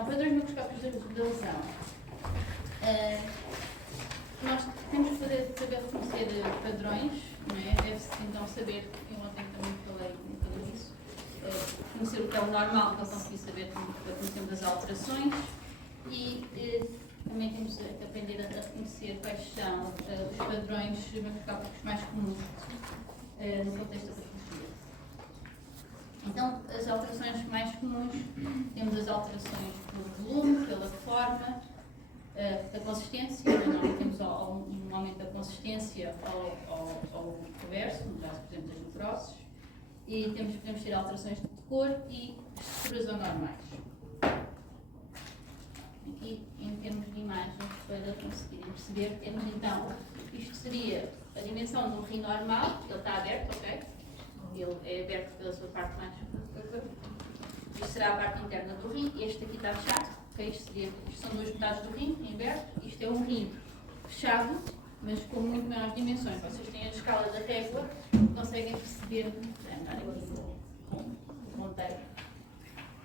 Então, padrões macroscópicos da lesão. Nós temos que saber reconhecer padrões, não é? Deve-se então saber, eu ontem também falei um bocadinho disso, conhecer o que é o normal para conseguir saber como conhecemos as alterações e também temos que aprender a reconhecer quais são os padrões macroscópicos mais comuns no contexto da patologia. Então, as alterações mais comuns, temos as alterações pelo volume, pela forma, da consistência, normalmente temos um aumento da consistência ao reverso, no caso, por exemplo, das necroses, e podemos ter alterações de cor e estruturas anormais. Aqui, em termos de imagens, para conseguirem perceber, temos então, isto seria a dimensão do rim normal, ele está aberto, ok? Ele é aberto pela sua parte mais. Isto será a parte interna do rim, este aqui está fechado, okay? Isto são duas metades do rim, em aberto, isto é um rim fechado, mas com muito maiores dimensões. Vocês têm a escala da régua, conseguem perceber,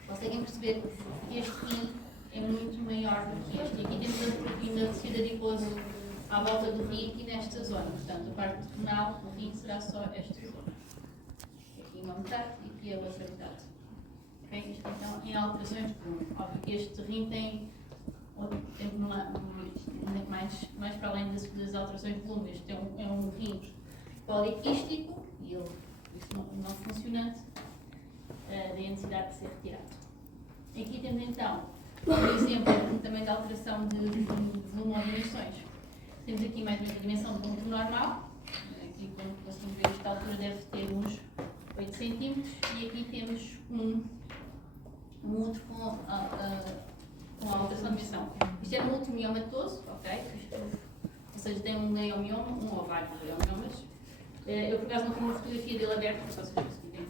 conseguem perceber que este rim é muito maior do que este. E aqui temos a proteína de tecido adiposo à volta do rim e nesta zona. Portanto, a parte renal do rim será só esta zona. Aqui uma metade e aqui a outra metade. Okay? Isto então em alterações de volume. Óbvio que este rim tem mais para além das alterações de volume. Este é um rim poliquístico e isso não funcionante, daí a necessidade de ser retirado. Aqui temos então, por exemplo, também da alteração de volume ou dimensões. Temos aqui mais uma dimensão de volume normal. Aqui, como conseguimos ver, esta altura deve ter uns 8 cm. E aqui temos um outro com a alteração de dimensão. Isto é um multimiomatoso, ok? Ou seja, tem um leiomioma, um ou vários leomiomas. Eu, por acaso, não tenho uma fotografia dele aberta, para vocês conseguirem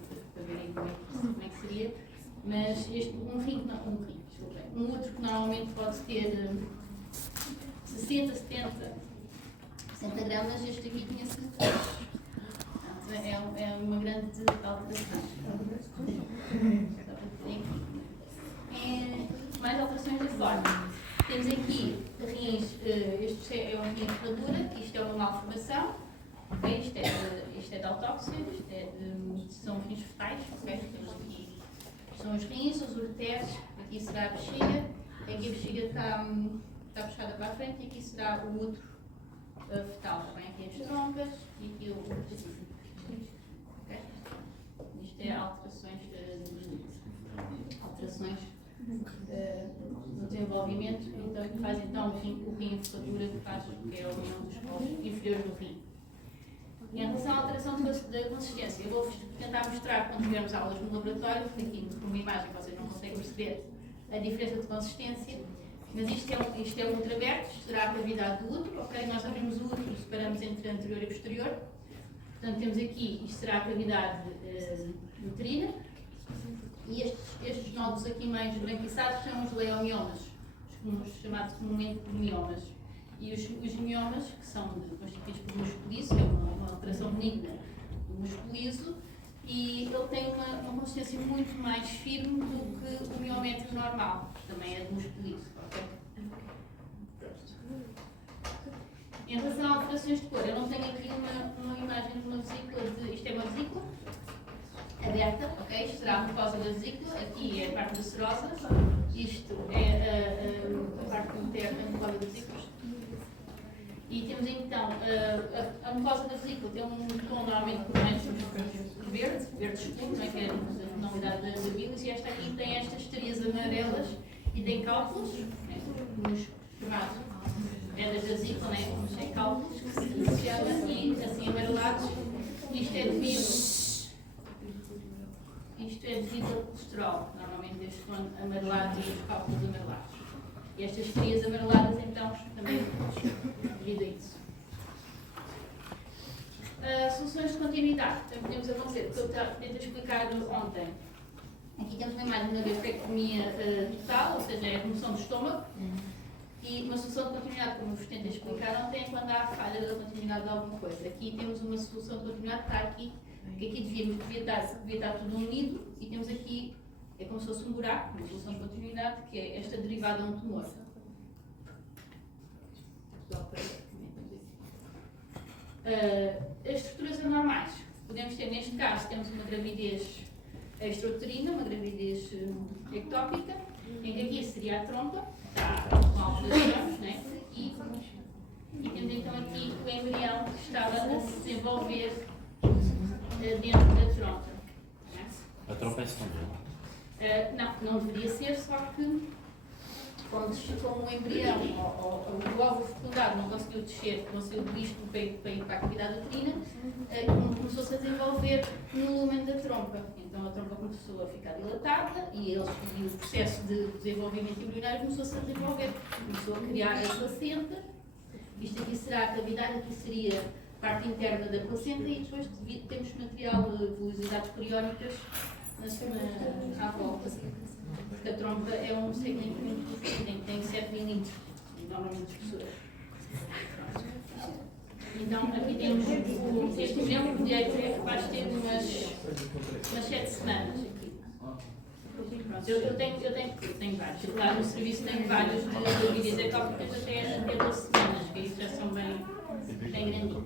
verem como é que seria. Mas um outro que normalmente pode ter 60, 70, 60 gramas, este aqui tinha 60 gramas. É uma grande alteração. Mais alterações da forma. Temos aqui rins, este é um rim de ferradura, isto é uma malformação, okay? Isto é de autópsia, são rins fetais, okay? Temos aqui são os rins, os ureteres, aqui será a bexiga, aqui a bexiga está puxada para a frente e aqui será o útero fetal, também aqui as trompas e aqui o útero. Okay? Isto é alterações no desenvolvimento, então, que faz então o rim em ferradura, que é a união dos polos inferiores do rim. Em relação à alteração da consistência, eu vou tentar mostrar quando tivermos aulas no laboratório, porque aqui numa imagem vocês não conseguem perceber a diferença de consistência, mas isto é um útero aberto, isto será a cavidade do útero, ok? Nós abrimos o útero, separamos entre anterior e posterior, portanto temos aqui, isto será a cavidade uterina, e estes nódulos aqui mais branquiçados são os leomiomas, os chamados comumente miomas. E os miomas, que são constituídos por músculo liso, que é uma alteração benigna do músculo liso, e ele tem uma consistência muito mais firme do que o miométrio normal, que também é de músculo liso. Okay? Em relação a alterações de cor, eu não tenho aqui uma imagem de uma vesícula, isto é uma vesícula aberta, ok? Isto será a mucosa da vesícula, aqui é a parte da serosa, isto é a parte interna da mucosa da vesícula. E temos então a mucosa da vesícula tem um tom normalmente mais verde escuro, que é a tonalidade da bilis, e esta aqui tem estas estrias amarelas e tem cálculos, nos chamados vendas da vesícula, mas é cálculos que se chama, e assim amarelados. Isto é devido ao colesterol, normalmente estes são amarelados e os cálculos amarelados. E estas estrias amareladas, então, também devido a isso. Soluções de continuidade, também podemos acontecer, porque eu tentei explicar ontem. Aqui temos uma imagem de uma gastrectomia total, ou seja, é a remoção do estômago. E uma solução de continuidade, como vos tentei explicar ontem, é quando há falha da continuidade de alguma coisa. Aqui temos uma solução de continuidade que está aqui, que aqui devia estar tudo unido, e temos aqui é como se fosse um buraco, uma solução de continuidade, que é esta derivada de um tumor. As estruturas anormais, podemos ter, neste caso, temos uma gravidez extrauterina, uma gravidez ectópica, em que aqui seria a trompa, com alterações, né? E temos então aqui o embrião que estava a se desenvolver dentro da trompa. A trompa é secundária? Não deveria ser, só que como o embrião ou o óvulo fecundado não conseguiu descer, conseguiu isto para ir para a cavidade uterina, começou-se a desenvolver no lumen da trompa. Então a trompa começou a ficar dilatada e o processo de desenvolvimento embrionário começou-se a desenvolver. Começou a criar a placenta. Isto aqui será a cavidade, aqui seria a parte interna da placenta e depois temos material de velocidades coriónicas à volta. Porque a trompa é um segmento muito pequeno, tem 7 milímetros, normalmente de espessura. Então aqui temos este embrião, que é capaz de ter umas 7 semanas. Pronto, eu tenho vários. Lá no serviço tenho vários de gravidez ectópicas até 12 semanas, que isso já são bem grandinhos.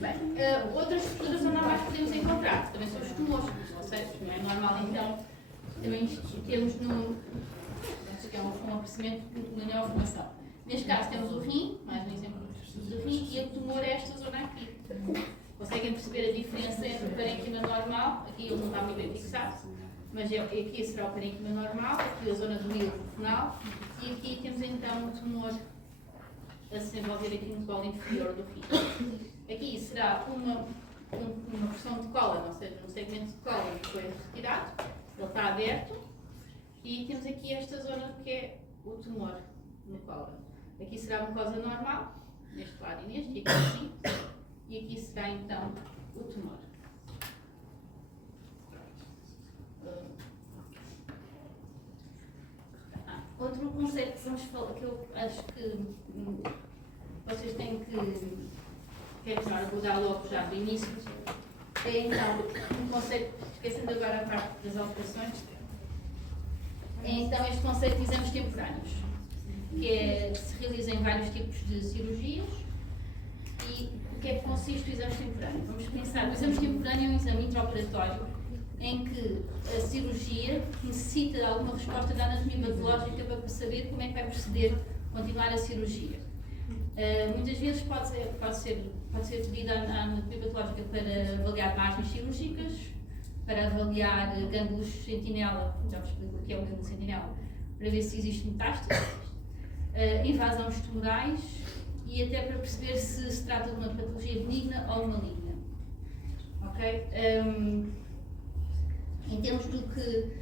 Bem, outras estruturas anormais que podemos encontrar também são os tumores, ou seja, não é normal então também temos acho que é um aparecimento de neoformação. Neste caso temos o rim, mais um exemplo do rim, e o tumor é esta zona aqui. Conseguem perceber a diferença entre o parênquima normal, aqui ele não está muito bem fixado, mas aqui será o parênquima normal, aqui a zona do hilo funal, e aqui temos então o tumor a se desenvolver aqui no colo inferior do rim. Aqui será uma porção de cólon, ou seja, um segmento de cólon que foi retirado, ele está aberto, e temos aqui esta zona que é o tumor no cólon. Aqui será a mucosa normal, neste lado e neste, e aqui sim, e aqui será então o tumor. Outro conceito que vamos falar, que eu acho que vocês têm que abordar logo já do início, é então um conceito, esquecendo agora a parte das alterações, é então este conceito de exames temporâneos, que se realiza em vários tipos de cirurgias. E o que é que consiste o exame temporâneo? Vamos pensar, o exame temporâneo é um exame intraoperatório em que a cirurgia necessita de alguma resposta da anatomia patológica para saber como é que vai proceder continuar a cirurgia. Muitas vezes pode ser pedida a anatomia patológica para avaliar margens cirúrgicas, para avaliar gânglios sentinela, já vos explico o que é o gânglio sentinela, para ver se existe metástase, invasões tumorais e até para perceber se trata de uma patologia benigna ou maligna. Ok? Em termos do que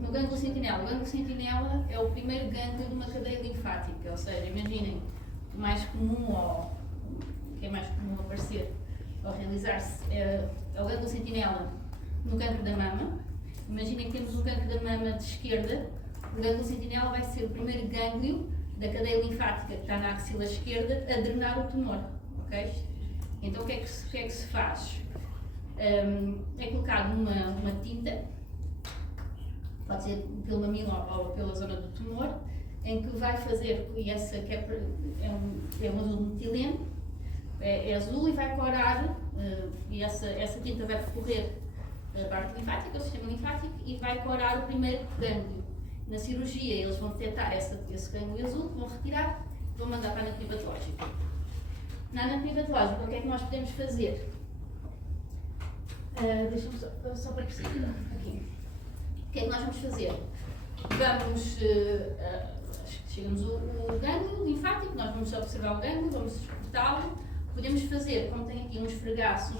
no gânglio sentinela, o gânglio sentinela é o primeiro gânglio de uma cadeia linfática, ou seja, imaginem, o mais comum, ou o que é mais comum aparecer ou realizar-se é o gânglio sentinela no cancro da mama. Imaginem que temos um cancro da mama de esquerda, o gânglio sentinela vai ser o primeiro gânglio da cadeia linfática que está na axila esquerda a drenar o tumor, ok? Então o que é que se faz? É colocado uma tinta, pode ser pelo mamilo ou pela zona do tumor, em que vai fazer, e essa que é um azul metileno, é azul e vai corar, e essa tinta vai percorrer a parte linfática, o sistema linfático, e vai corar o primeiro gânglio. Na cirurgia eles vão detectar esse gânglio azul, vão retirar e vão mandar para a anatomia patológica. Na anatomia patológica, o que é que nós podemos fazer? Deixa-me só para perceber aqui. O que é que nós vamos fazer? Chegamos o gânglio linfático, nós vamos observar o gânglio, vamos cortá-lo. Podemos fazer, como tem aqui um esfregaço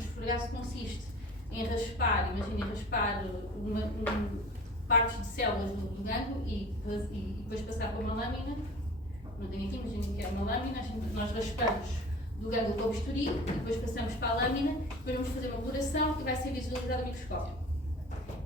consiste em raspar, imaginem raspar partes de células do gânglio e depois passar para uma lâmina. Não tenho aqui, imaginem que é uma lâmina, nós raspamos do gânglio com o bisturi, e depois passamos para a lâmina, depois vamos fazer uma coloração que vai ser visualizada ao microscópio.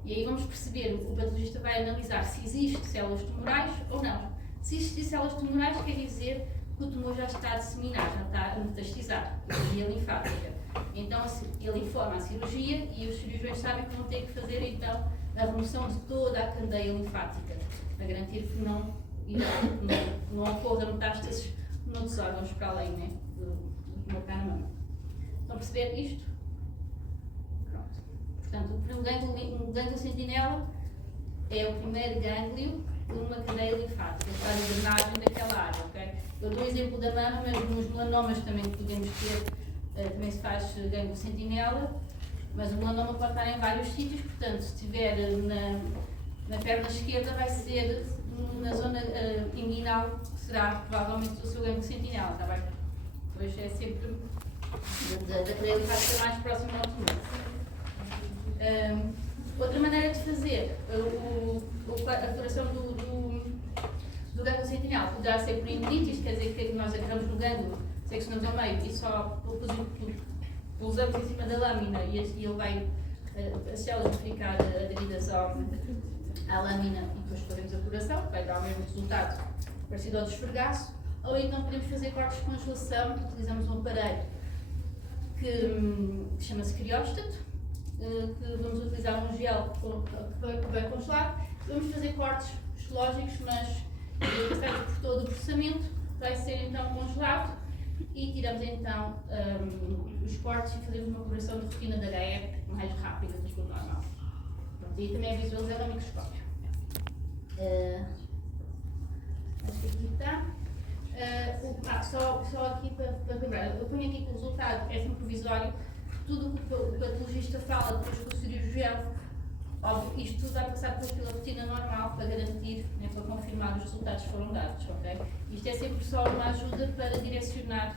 E aí vamos perceber, o patologista vai analisar se existe células tumorais ou não. Se existir células tumorais, quer dizer que o tumor já está disseminado, já está metastizado, a via linfática. Então ele informa a cirurgia e os cirurgiões sabem que vão ter que fazer então a remoção de toda a candeia linfática, a garantir que não ocorra metástases noutros órgãos para além, né, do tumor cá na mama. Estão a perceber isto? Pronto. Portanto, o gânglio sentinela é o primeiro gânglio de uma cadeia linfática, que faz a drenagem daquela área, ok? Eu dou o exemplo da mama, mas nos melanomas também podemos ter, também se faz gânglio sentinela, mas o melanoma pode estar em vários sítios, portanto, se estiver na perna esquerda, vai ser na zona inguinal, que será provavelmente o seu gânglio sentinela, está bem? Pois é sempre da cadeia linfática mais próxima ao tumor. Outra maneira de fazer a curação do gânglio sentinela poderá ser por endinites, quer dizer que nós agarramos no gânglio, seccionamos ao meio e só pulsamos em cima da lâmina e ele vai, as células vão ficar aderidas à lâmina e depois fazemos a curação, vai dar o mesmo resultado parecido ao do esfregaço. Ou então podemos fazer cortes de congelação, utilizamos um aparelho que chama-se crióstato, que vamos utilizar um gel que vai congelar. Vamos fazer cortes histológicos, mas por todo o processamento vai ser então congelado e tiramos então os cortes e fazemos uma curação de rotina de HF mais rápida do que o normal. Pronto, e também é visualizado ao microscópio. Acho que aqui está. Só aqui para lembrar, eu ponho aqui que o resultado é sempre provisório. Tudo o que o patologista fala depois com o cirurgião, óbvio, isto tudo vai passar pela rotina normal para garantir, né, para confirmar os resultados que foram dados, ok? Isto é sempre só uma ajuda para direcionar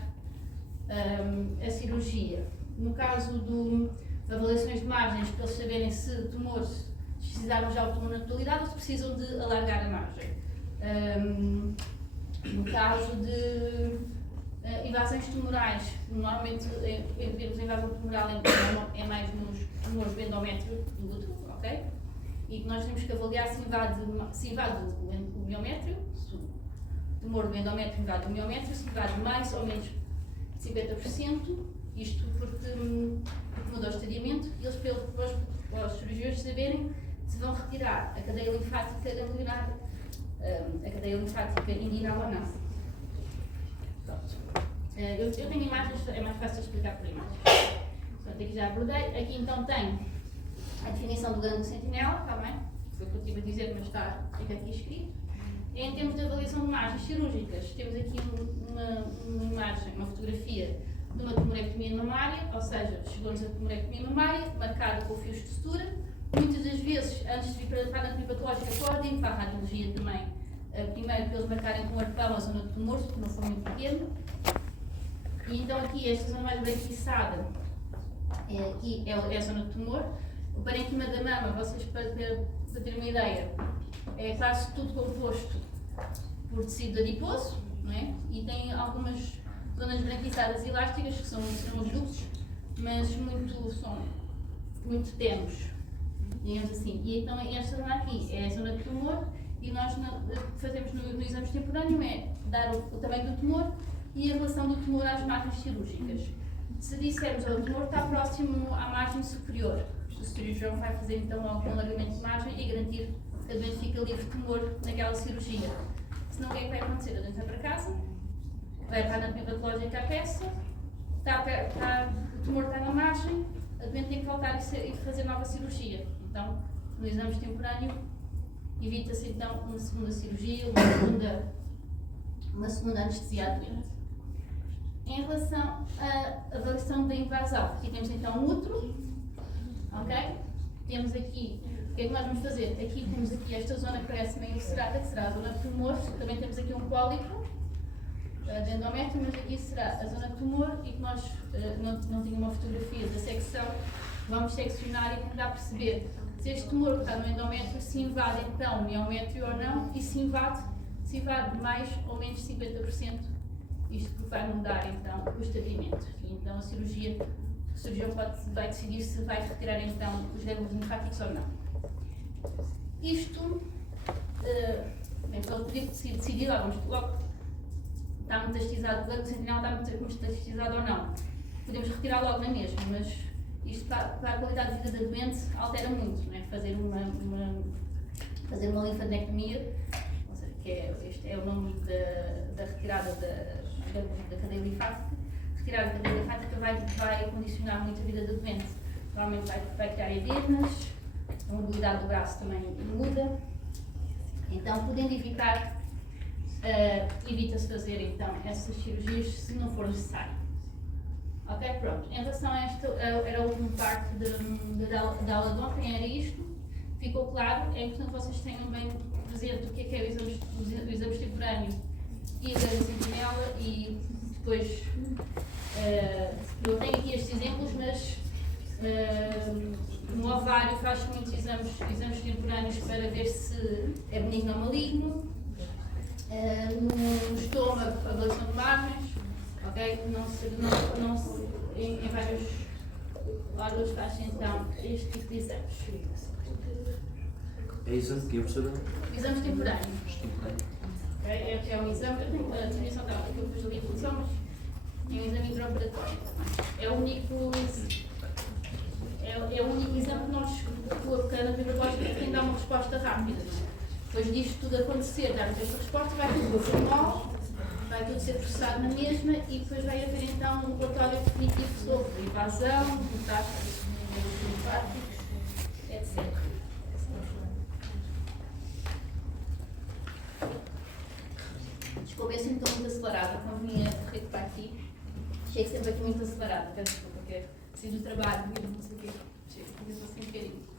a cirurgia. No caso de avaliações de margens, para eles saberem se tumores precisaram já o tumor na totalidade ou se precisam de alargar a margem. No caso de invasões tumorais, normalmente vemos a invasão tumoral é mais nos tumores do endométrio do útero, ok? E nós temos que avaliar se invade o miométrio, se o tumor do endométrio invade o miométrio, se invade mais ou menos 50%, isto porque muda o estadiamento, e eles para os cirurgiões saberem se vão retirar a cadeia linfática ganglionar, a cadeia linfática inguinal ou não. Pronto. Eu tenho imagens, é mais fácil explicar por imagens. Portanto, aqui já abordei. Aqui então tem a definição do gânglio sentinela, está bem? Foi o que eu estive a dizer, mas fica aqui escrito. Em termos de avaliação de imagens cirúrgicas, temos aqui uma imagem, uma fotografia de uma tumorectomia mamária, ou seja, chegou-nos a tumorectomia mamária, marcada com fios de sutura. Muitas das vezes, antes de vir para a anatomia patológica, podem ir para a radiologia também, primeiro para eles marcarem com arpão a zona do tumor, se não for muito pequeno. E então aqui, esta zona mais branquiçada, aqui é a zona do tumor. O parênquima da mama, vocês para terem uma ideia, é quase tudo composto por tecido adiposo, não é? E tem algumas zonas branquiçadas elásticas, que são os ductos, mas são muito tenues, digamos assim. E então esta zona aqui é a zona do tumor, e nós fazemos no exame extemporâneo é dar o tamanho do tumor e a relação do tumor às margens cirúrgicas. Se dissermos que o tumor está próximo à margem superior, o cirurgião vai fazer então algum alargamento de margem e garantir que a doente fica livre de tumor naquela cirurgia. Senão o que é que vai acontecer? A doente vai para casa, vai para a anatomia patológica à peça, o tumor está na margem, a doente tem que voltar e fazer nova cirurgia. Então, no exame extemporâneo, evita-se então uma segunda cirurgia, uma segunda anestesia à doente. Em relação à avaliação da invasão, aqui temos então um útero, ok? Temos aqui, o que é que nós vamos fazer? Aqui temos aqui esta zona que parece meio ulcerada, que será a zona de tumor, também temos aqui um pólipo de endométrio, mas aqui será a zona de tumor e que nós não tinha uma fotografia da secção, vamos seccionar e tentar perceber se este tumor que está no endométrio se invade então o miométrio ou não e se invade mais ou menos 50%, isto vai mudar então o estadiamento. E então a cirurgia, o cirurgião vai decidir se vai retirar então os gânglios linfáticos ou não. Isto, bem, pelo poder decidir lá, vamos logo está metastizado, o sentinela está metastizado ou não. Podemos retirar logo na mesma, mas isto para a qualidade de vida da doente altera muito, não é? Fazer uma linfadenectomia, ou seja, este é o nome da retirada da cadeia linfática. Retirar a cadeia linfática vai condicionar muito a vida da doente. Normalmente vai criar edemas, a mobilidade do braço também muda. Então, podendo evitar, evita-se fazer então essas cirurgias se não for necessário. Ok, pronto. Em relação a esta, era a última parte da aula de ontem, era isto. Ficou claro? É importante que vocês tenham bem presente o que é o exame extemporâneo e a grande sentinela e depois, eu tenho aqui estes exemplos, mas no ovário faz muitos exames extemporâneos para ver se é benigno ou maligno. No estômago, avaliação de margens, ok? Em vários órgãos faz então este tipo de exames. É exame que eu professora? Exame extemporâneo. Extemporâneo. Okay? É um exame, eu tenho a definição dela, porque eu depois li a definição, mas é um exame intraoperatório. É o único exame que nós, a anatomia patológica, tem de dar uma resposta rápida. Depois disto tudo acontecer, dar-nos esta resposta, vai tudo formal, vai tudo ser processado na mesma e depois vai haver então um relatório definitivo sobre invasão, metástases linfáticos, etc. Desculpa, eu sinto que estou muito acelerada, quando vinha a correr para aqui, chego sempre aqui muito acelerada, peço desculpa, porque preciso do trabalho, não sei o quê, chego aqui assim um bocadinho.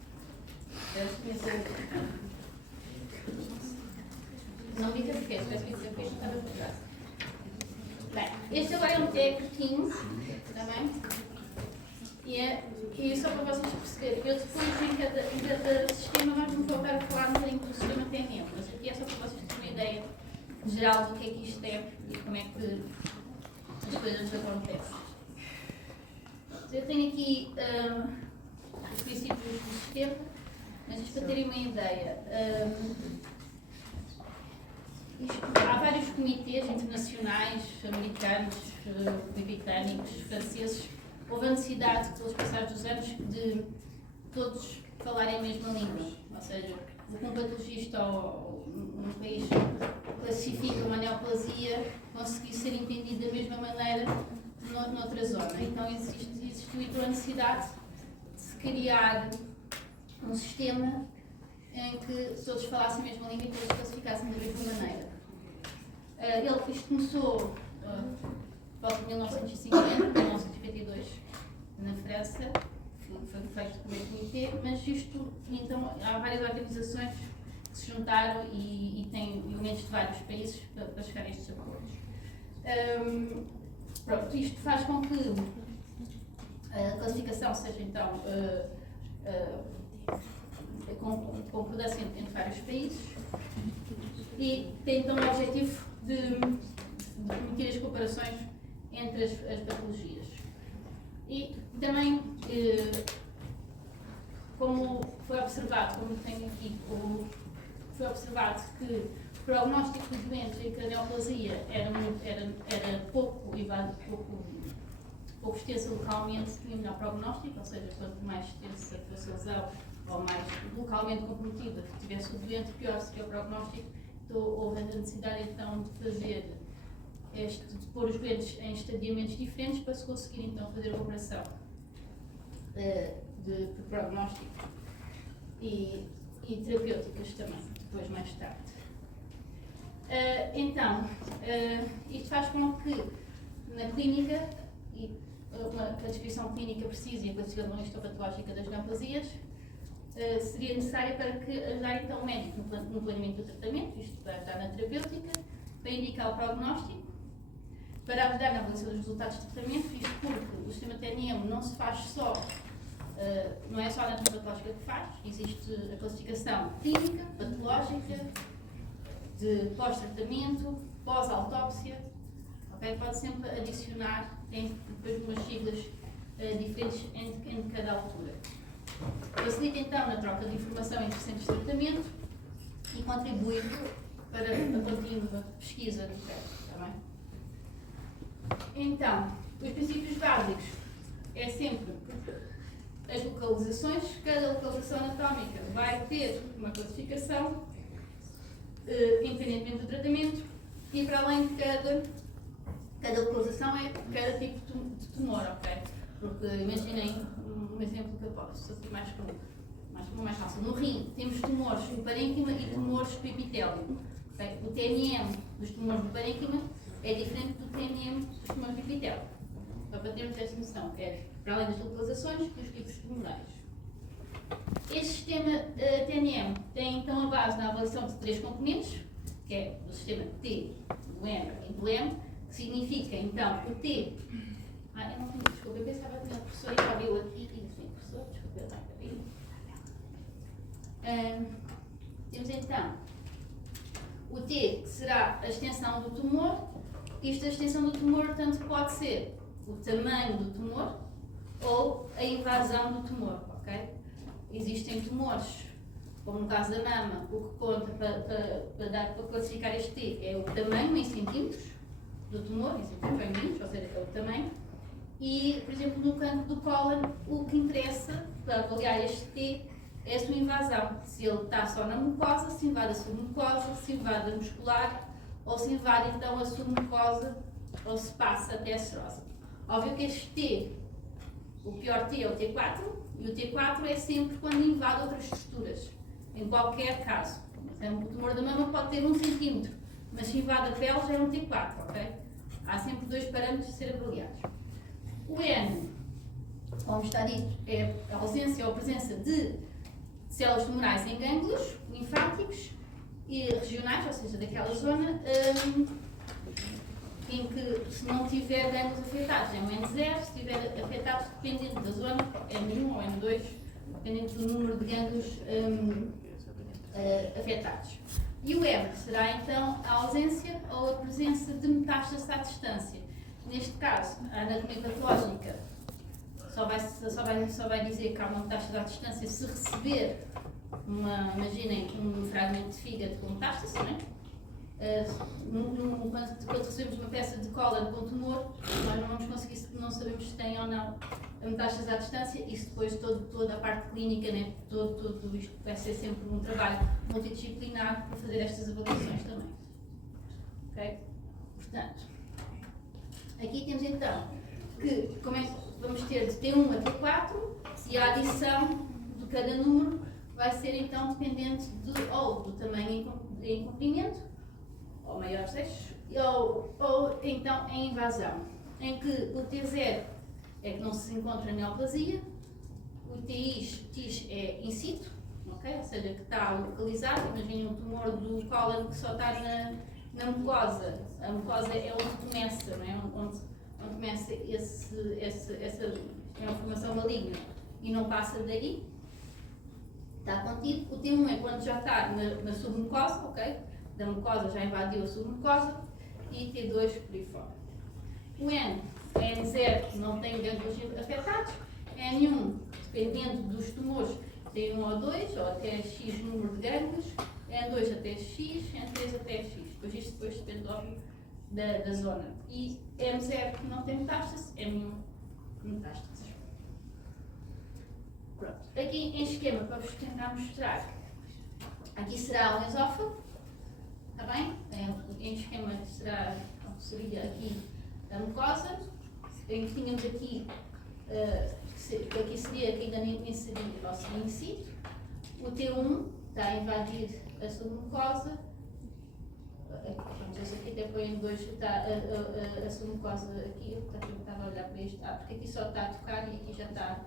Não fica pequeno, peço que seja pequeno, estava por trás. Bem, este agora é curtinho, está bem? E só para vocês perceberem, eu depois em cada sistema nós vamos voltar a falar um bocadinho do sistema TNM, mas aqui é só para vocês terem uma ideia geral do que é que isto é e como é que as coisas acontecem. Eu tenho aqui os princípios do sistema, mas isto para terem uma ideia. Há vários comitês internacionais, americanos, britânicos, franceses. Houve a necessidade, pelos passados dos anos, de todos falarem a mesma língua. Ou seja, o que um patologista ou um país classifica uma neoplasia conseguir ser entendido da mesma maneira noutra zona. Então existiu então a necessidade de se criar um sistema em que todos falassem a mesma língua e todos classificassem da mesma maneira. Isto começou por volta de 1950, 1952, na França, foi feito por este comitê, mas isto, então, há várias organizações que se juntaram e têm elementos de vários países para chegar a estes acordos. Pronto, isto faz com que a classificação seja, então, com concordância entre vários países e tem, então, o objetivo de permitir as comparações entre as patologias. E também, como foi observado, como tenho aqui, foi observado que o prognóstico de doentes em que a neoplasia era pouco extensa localmente, tinha melhor prognóstico, ou seja, quanto mais extensa fosse a lesão ou mais localmente comprometida tivesse o doente, pior seria o prognóstico. Então, houve a necessidade então de fazer de pôr os doentes em estadiamentos diferentes para se conseguir então fazer a operação de prognóstico e terapêuticas também, depois mais tarde. Isto faz com que na clínica, a descrição clínica precisa e a classificação histopatológica das neoplasias seria necessária para ajudar então o médico no planeamento do tratamento, isto para estar na terapêutica, para indicar o prognóstico, para ajudar na avaliação dos resultados de tratamento, isto porque o sistema TNM não se faz só, não é só a anatomia patológica que faz, existe a classificação clínica, patológica, de pós-tratamento, pós-autópsia, okay? Pode sempre adicionar, tem depois umas siglas diferentes em cada altura. Facilita então na troca de informação entre centros de tratamento e contribui para a contínua pesquisa do caso, está bem? Então, os princípios básicos é sempre as localizações. Cada localização anatómica vai ter uma classificação, independentemente do tratamento, e para além de cada localização é cada tipo de tumor, ok? Porque imaginem um exemplo que eu posso ser mais fácil. No rim temos tumores do parênquima e tumores do epitélio. Okay? O TMM dos tumores do parênquima é diferente do TMM dos tumores do epitélio. Só para termos esta noção, é para além das localizações e os tipos tumorais. Este sistema TNM tem então a base na avaliação de 3 componentes, que é o sistema T, do M e do M, que significa então o T. Eu não tenho, desculpa, eu pensava que a professora já viu aqui e disse, professor, desculpa, eu não temos então o T, que será a extensão do tumor. Esta extensão do tumor, tanto pode ser o tamanho do tumor ou a invasão do tumor, ok? Existem tumores, como no caso da mama, o que conta para classificar este T é o tamanho em centímetros do tumor, em centímetros femininos, ou seja, é o tamanho. E, por exemplo, no cancro do cólon, o que interessa para avaliar este T é a sua invasão. Se ele está só na mucosa, se invade a submucosa, se invade a muscular, ou se invade então a submucosa, ou se passa até a serosa. Óbvio que este T, o pior T é o T4, e o T4 é sempre quando invade outras estruturas, em qualquer caso. O tumor da mama pode ter 1 centímetro, mas se invade a pele já é um T4, ok? Há sempre 2 parâmetros a ser avaliados. O N, como está dito, é a ausência ou a presença de células tumorais em gânglios linfáticos e regionais, ou seja, daquela zona em que, se não tiver gânglios afetados, é um N0, se estiver afetado, dependendo da zona, N1 ou N2, dependendo do número de gânglios afetados. E o M será então a ausência ou a presença de metástase à distância. Neste caso, a anatomia patológica só vai dizer que há uma metástase à distância se receber imaginem um fragmento de fígado com metástase, não é? Quando recebemos uma peça de cólon com tumor, nós não vamos conseguir, não sabemos se tem ou não a metástase à distância. Isso depois toda a parte clínica, né? Tudo isto vai ser sempre um trabalho multidisciplinar para fazer estas avaliações também. Ok? Portanto, aqui temos então que vamos ter de T1 a T4 e a adição de cada número vai ser então dependente ou do tamanho em comprimento, ou maiores eixos, ou então em invasão, em que o T0 é que não se encontra neoplasia, o TX é in situ, okay? Ou seja, que está localizado. Imaginem um tumor do cólon que só está na mucosa. A mucosa é onde começa, não é? Onde começa essa é uma formação maligna e não passa daí, está contido. O T1 é quando já está na submucosa, ok? Da mucosa já invadiu a submucosa, e T2 por aí fora. O N é N0, não tem gânglios afetados. N1, dependendo dos tumores, tem 1 ou 2, ou até X número de gânglios. N2 até X, N3 até X. Isto depois depende, óbvio, da zona. E M0 que não tem metástase, M1 metástase. Pronto. Aqui em esquema, para vos tentar mostrar, aqui será o esófago, está bem? Em esquema seria aqui a mucosa, em que tínhamos aqui, aqui seria que ainda nem seria, ou seria in situ. O T1 está a invadir a submucosa. Esse aqui até põe em 2, está a submucosa aqui, eu estava a olhar para isto, porque aqui só está a tocar e aqui já está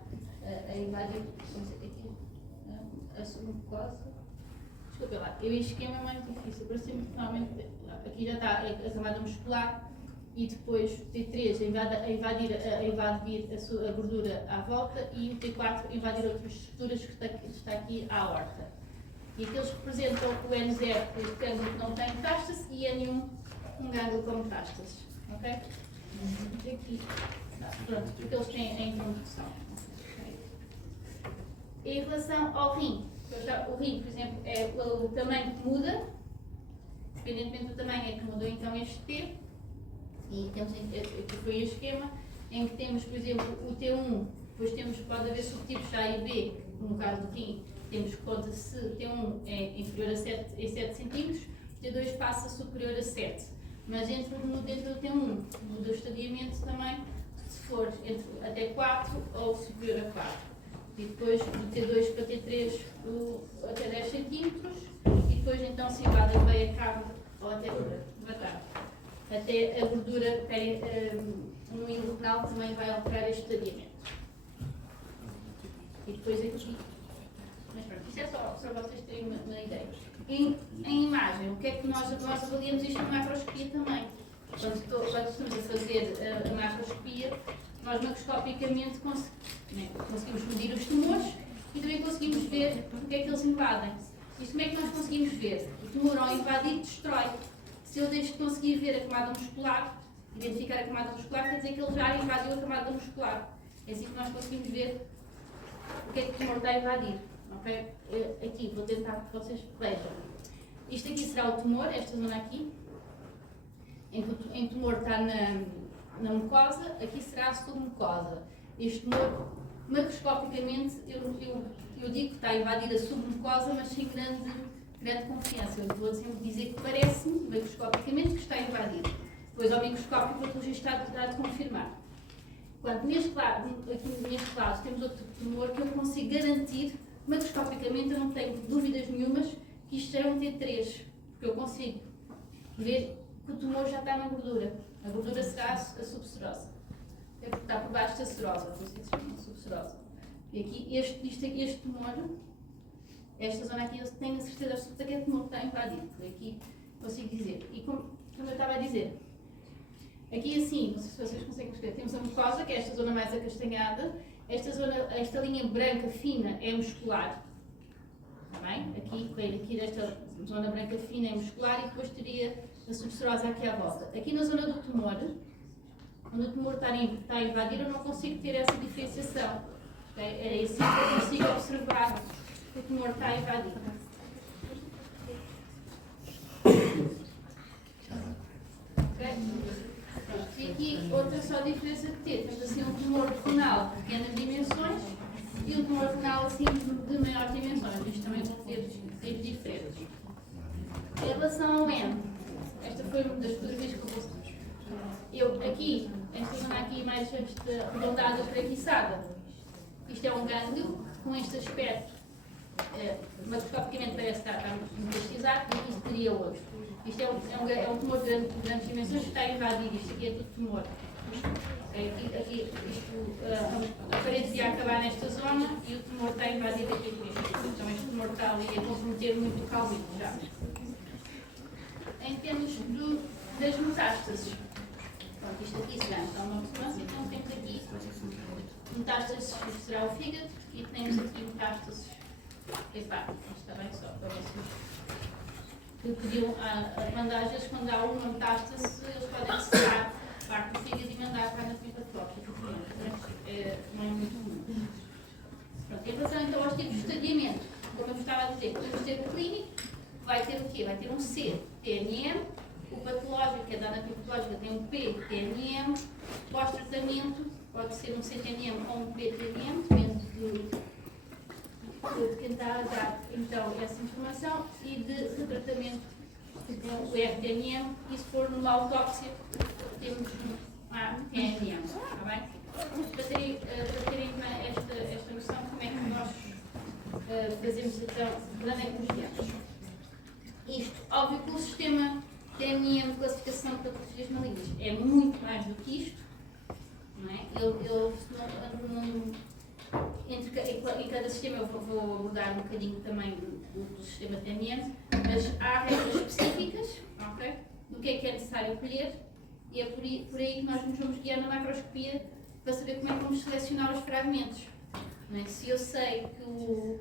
a invadir aqui, a submucosa. Desculpa lá, eu este esquema é mais difícil, para sempre, normalmente aqui já está a camada muscular e depois o T3 a invadir a gordura à volta e o T4 a invadir outras estruturas que está aqui à horta. E aqueles que representam o N0, este gânglio que não tem metástase, e N1, um gânglio com metástase. Ok? Aqui. Pronto, porque eles têm a introdução. Okay. Em relação ao rim, o rim, por exemplo, é o tamanho que muda, independentemente do tamanho é que mudou então este T. E temos aqui foi o esquema em que temos, por exemplo, o T1, depois pode haver subtipos A e B, no caso do rim, temos que conta se T1 é inferior a 7 cm, T2 passa superior a 7. Mas dentro do T1, muda o estadiamento também, se for até 4 ou superior a 4. E depois do T2 para T3 até 10 cm, e depois então se invade a veia cava ou até matar. Até a gordura no hilo renal também vai alterar este estadiamento. E depois aqui. Mas pronto, isso é só vocês terem uma ideia. Em imagem, o que é que nós avaliamos isto na macroscopia também? Quando estamos a fazer a macroscopia, nós macroscopicamente conseguimos medir os tumores e também conseguimos ver o que é que eles invadem. Isto como é que nós conseguimos ver? O tumor ao invadir destrói. Se eu deixo de conseguir ver a camada muscular, identificar a camada muscular, quer dizer que ele já invadiu a camada muscular. É assim que nós conseguimos ver o que é que o tumor está a invadir. Okay? Aqui, vou tentar que vocês vejam. Isto aqui será o tumor, esta zona aqui, em que o tumor está na mucosa, aqui será a submucosa. Este tumor, macroscopicamente, eu digo que está a invadir a submucosa, mas sem grande confiança. Eu vou dizer que parece-me, macroscopicamente, que está a invadir. Depois, ao microscópio, o patologista está de confirmar. Enquanto neste lado temos outro tumor que eu consigo garantir, macroscopicamente, eu não tenho dúvidas nenhumas que isto será um T3, porque eu consigo ver que o tumor já está na gordura. A gordura será a subserosa. É porque está por baixo da serosa, por isso que se chama subserosa. E aqui, este tumor, esta zona aqui, eu tenho a certeza absoluta que é o tumor que está invadido. Aqui consigo dizer. E como eu estava a dizer, aqui assim, não sei se vocês conseguem perceber, temos a mucosa, que é esta zona mais acastanhada. Esta linha branca fina é muscular. Está bem? Aqui desta zona branca fina é muscular e depois teria a subserosa aqui à volta. Aqui na zona do tumor, onde o tumor está a invadir, eu não consigo ter essa diferenciação. É assim que eu consigo observar que o tumor está a invadir. Okay? E aqui outra só diferença que temos assim um tumor renal de pequenas dimensões e um tumor renal assim de maiores dimensões. Isto também vão ter tipos diferentes. Em relação ao N, esta foi uma das fotografias que eu vou. Aqui, esta zona aqui mais arredondada, espreguiçada, isto é um gânglio com este aspecto, macroscopicamente parece estar metastizado, e isto teria outro. Isto é um tumor de grandes dimensões que está a invadir, isto aqui é tudo tumor. Aqui a parede ia acabar nesta zona e o tumor está a invadir aqui mesmo. Então este tumor está ali a comprometer muito o cálculo já. Em termos das metástases, pronto, isto aqui será então uma ressonância, então temos aqui metástases, isto será o fígado, e temos aqui metástases hepáticas, está bem? Só para vocês que pediam às vezes quando há uma metástase, eles podem separar parte do fígado e mandar para a anatomia patológica, não é muito comum. Pronto, em relação então aos tipos de estadiamento, como eu vos estava a dizer, podemos ter o clínico, vai ter o quê? Vai ter um C, TNM, o patológico, que é da anatomia patológica, tem um P, TNM, pós-tratamento, pode ser um CTNM ou um PTNM, depende de quem está a dar então essa informação, e de tratamento, o RTNM, e se for numa autópsia, temos a TNM, está bem? Para terem esta noção, como é que nós fazemos então, de onde é que nos guiamos. Isto, óbvio que o sistema TNM, classificação de patologias malignas, é muito mais do que isto, não é? Em cada sistema eu vou abordar um bocadinho também do sistema TNM, mas há regras específicas, okay, do que é necessário colher, e é por aí que nós nos vamos guiar na macroscopia para saber como é que vamos selecionar os fragmentos. Não é? Se eu sei que um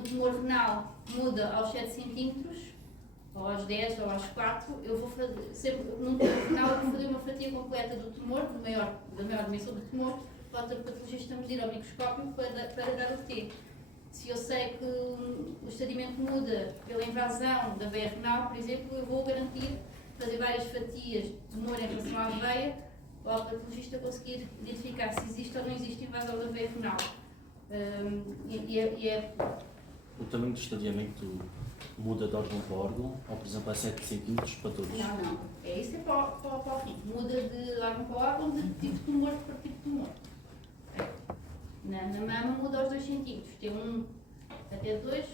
tumor renal muda aos 7 cm, ou aos 10 ou aos 4, eu vou fazer, sempre num tumor renal, eu vou fazer uma fatia completa do tumor, da maior dimensão do tumor, para o patologista medir ao microscópio para dar o T. Se eu sei que o estadiamento muda pela invasão da veia renal, por exemplo, eu vou garantir fazer várias fatias de tumor em relação à veia, para o patologista conseguir identificar se existe ou não existe invasão da veia renal. O tamanho do estadiamento muda de órgão para órgão, ou por exemplo é 7 cm para todos? Não. Isso é para o fim. Muda de órgão para órgão, de tipo de tumor para tipo de tumor. Na mama muda aos 2 cm. T1 até 2,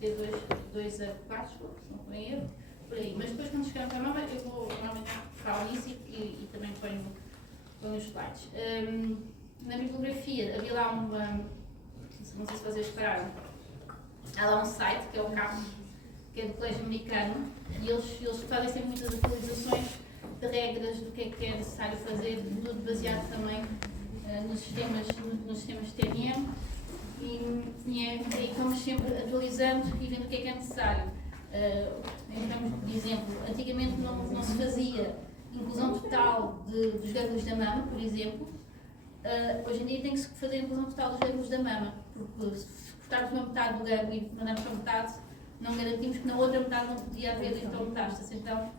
T2 a 4, se não for em erro, por aí. Mas depois quando chegamos à mama, eu vou normalmente falar nisso e também ponho os slides. Na bibliografia havia lá uma, não sei se vocês repararam, há lá um site que é o CAP, que é do Colégio Americano, e eles fazem sempre muitas atualizações de regras do que é necessário fazer, tudo baseado também nos sistemas TNM, e vamos sempre atualizando e vendo o que é necessário. Em termos de exemplo, antigamente não se fazia inclusão total dos gânglios da mama, por exemplo. Hoje em dia tem que se fazer a inclusão total dos gânglios da mama, porque se cortarmos uma metade do gânglio e mandamos para metade, não garantimos que na outra metade não podia haver então metástase. Então,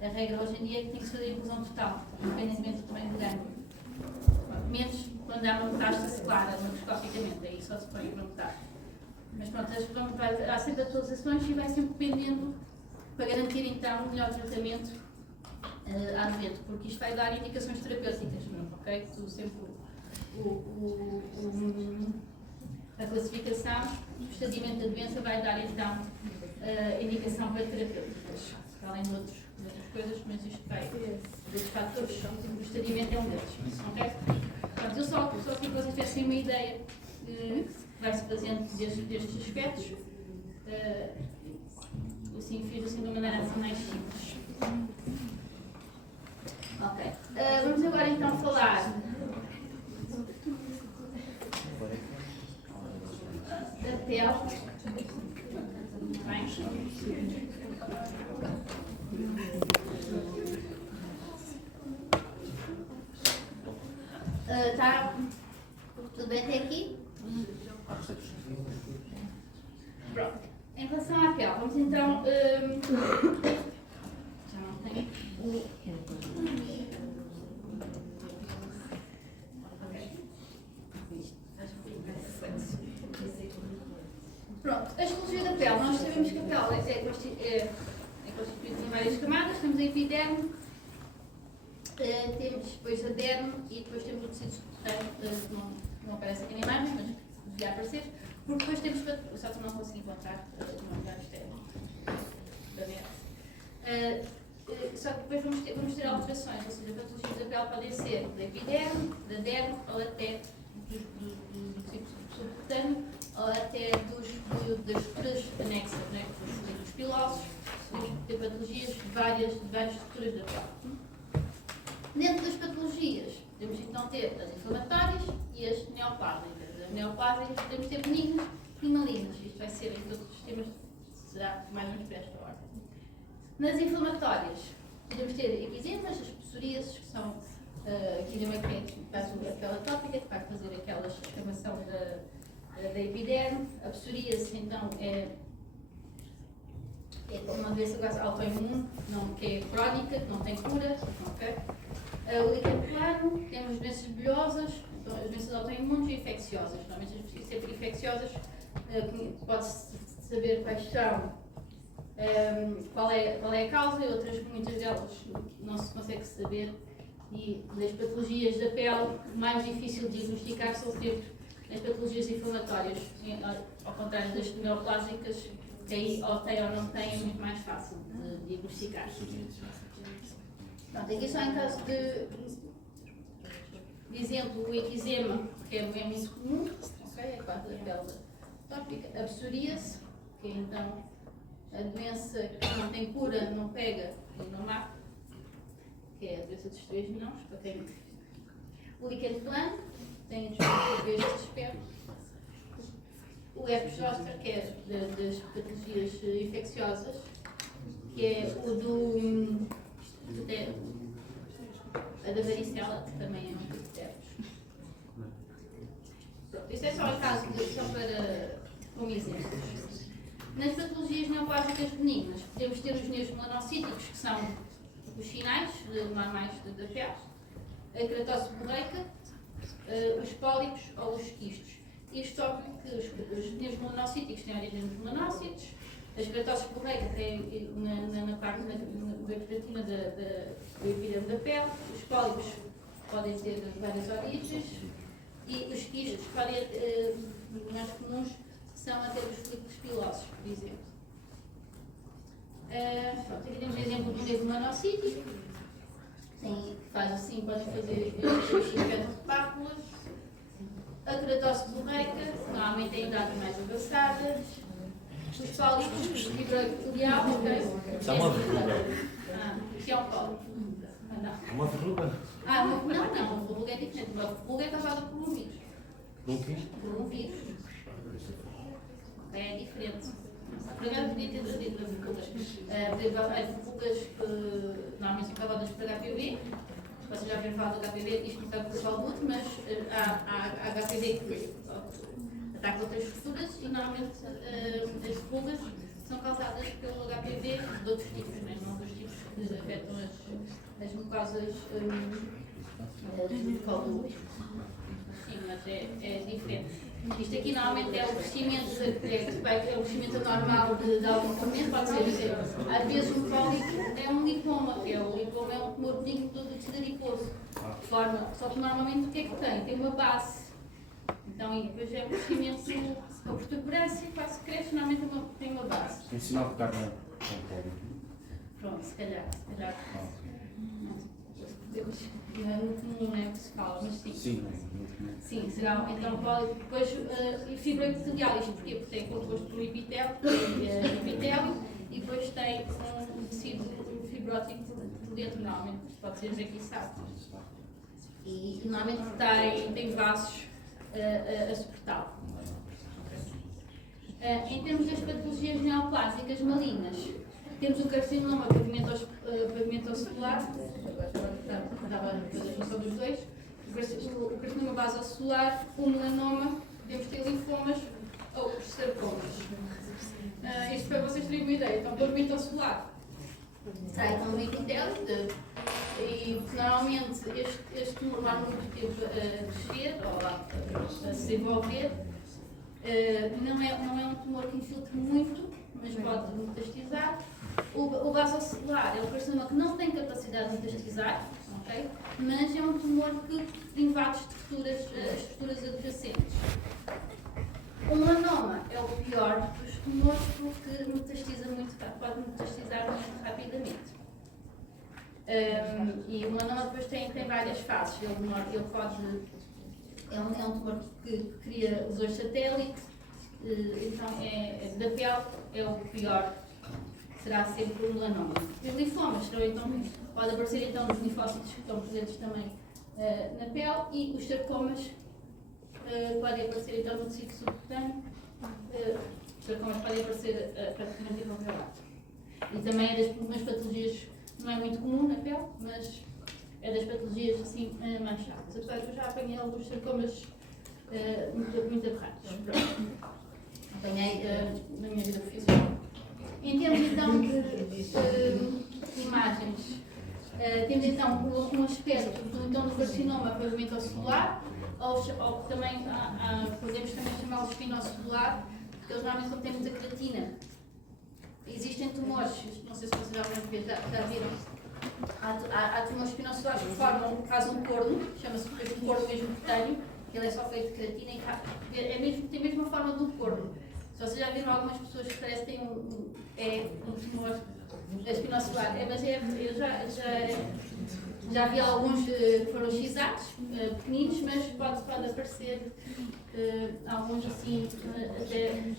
a regra hoje em dia é que tem que se fazer a inclusão total, independentemente do tamanho do gânglio. Menos quando há uma metástase clara, microscopicamente, aí só se põe uma metástase. Mas pronto, há sempre atualizações e vai sempre dependendo para garantir então o melhor tratamento à doente, porque isto vai dar indicações terapêuticas, ok? Tu sempre a classificação, o estadiamento da doença vai dar então indicação para terapêuticas, além de outras coisas, mas isto vai dos fatores, o estadiamento é um deles, ok? Portanto, eu só que vocês tivessem uma ideia vai-se fazendo destes aspectos, assim, fiz assim de uma maneira assim mais simples. Ok. Vamos agora então falar da pele. Bem. Está tudo bem até aqui? Pronto. Em relação à pele, vamos então. Já não tenho. Pronto, a histologia da pele. Nós sabemos que a pele é constituída por várias camadas. Temos a epiderme, temos depois a derme e depois temos o tecido subcutâneo, não aparece aqui na imagem, mas devia aparecer, porque depois temos, só que não consegui encontrar, não já só que depois vamos ter alterações, ou seja, patologias da pele podem ser da epiderme, da derme ou até do tecido subcutâneo ou até das estruturas anexas, né, dos pilosos, de patologias de várias estruturas da pele. Dentro das patologias, podemos então ter as inflamatórias e as neoplásicas. As neoplásicas podemos ter benignas e malignas. Isto vai ser em todos os sistemas, será mais ou menos para esta ordem. Nas inflamatórias, podemos ter eczemas, as psoríases, que são eczema que faz a pele atópica, que vai fazer aquela escamação da epiderme. A psoríase, então, é uma doença quase autoimune, que é crónica, que não tem cura. Okay? O líquido plano, temos doenças bolhosas, então, as doenças autoimunes e infecciosas. Normalmente as doenças sempre infecciosas, pode-se saber quais são, qual é a causa, e outras, muitas delas não se consegue saber. E das patologias da pele, mais difícil de diagnosticar são sempre as patologias inflamatórias, ao contrário das neoplásicas, que aí ou tem ou não tem, é muito mais fácil de diagnosticar. Pronto, aqui só em caso de exemplo, o eczema, que é muito comum, okay? É quase a pele atópica. A psoríase, que é então a doença que não tem cura, não pega e não mata, que é a doença dos 3 milhões, para quem. O líquen plano, tem este aspecto. O herpes zoster, que é das patologias infecciosas, que é o a da varicela, que também é um tipo de herpes. Pronto, isto é só o caso, só para como exemplo. Nas patologias neoplásicas benignas, podemos ter os nervos melanocíticos, que são os sinais normais da pele, a queratose seborreica, os pólipos ou os quistos. Isto só porque os pneus melanocíticos têm origem nos melanócitos, as queratoses seborreica têm na parte da queratina do epidérmio da pele, os pólipos podem ter várias origens e os quistos podem, mais comuns, são até os folículos pilosos, por exemplo. Aqui temos o exemplo do pneu melanocítico, faz assim, podem fazer efeito de pápulas. A queratose seborreica, normalmente em idades mais avançadas. Os pólipos, o fibroepitelial, ok? Isso é uma verruga. Que é um pólipo. Uma verruga? Não, uma verruga é diferente. Uma verruga é causada por um vírus. Por um quê? Por um vírus. É diferente. Por acaso podia ter trazido verrugas. Há verrugas que normalmente são causadas por HPV. Vocês já viram falar do HPV, isto não está por saúde, mas há HPV que ataca outras verrugas e normalmente as verrugas são causadas pelo HPV de outros tipos, não dos tipos que afetam as mucosas do colo. Sim, mas é diferente. Isto aqui normalmente é o crescimento, é o crescimento normal de algum componente, pode ser, às vezes um pólipo é um lipoma, o lipoma é um tumor benigno do tecido adiposo, só que normalmente o que é que tem? Tem uma base, então e depois é um crescimento, a protuberância quase cresce, normalmente tem uma base. Tem sinal de carne com pólipo. Pronto, se calhar. Não é muito comum, não é o que se fala, mas sim. Sim, será então pólipo. Depois, fibroepitelial, isto porquê? Porque tem composto por epitélio, e depois tem um tecido fibrótico por dentro, normalmente, pode ser esguiçado. E normalmente tem vasos a suportá-lo. Em termos das patologias neoplásicas malignas, temos o carcinoma pigmentocelular, estava a fazer a junção dos dois, o carcinoma basocelular, o melanoma, podemos ter linfomas ou os sarcomas. Isto para vocês terem uma ideia. Então, pigmentocelular será então um epitélio e normalmente este tumor vai muito tempo a crescer ou a se desenvolver. Não é um tumor que infiltre muito, mas pode metastizar. O basocelular é um carcinoma que não tem capacidade de metastizar, okay? Mas é um tumor que invade as estruturas adjacentes. O melanoma é o pior dos tumores porque pode metastizar muito rapidamente. E o melanoma depois tem várias fases. Ele é um tumor que cria lesões satélite, então da pele é o pior, será sempre o melanoma. Os linfomas pode aparecer então nos linfócitos que estão presentes também na pele e os sarcomas podem aparecer então no tecido subcutâneo, os sarcomas podem aparecer praticamente em qualquer lado. E também é das patologias, não é muito comum na pele, mas é das patologias assim mais chatas. Apesar de eu já apanhei alguns sarcomas muito aberrantes. Apanhei na minha vida profissional. Em termos então de imagens, temos então um aspecto do carcinoma pigmentocelular, ou também podemos também chamá-lo espinocelular, porque eles normalmente contêm muita queratina. Existem tumores, não sei se vocês já viram, há tumores espinocelulares que fazem um corno, chama-se corno mesmo cutâneo, que ele é só feito de queratina e tem a mesma forma do corno. Se vocês já viram algumas pessoas que parecem que têm um tumor espinocelular, mas eu já vi alguns que foram xizados, pequeninos, mas pode aparecer alguns assim até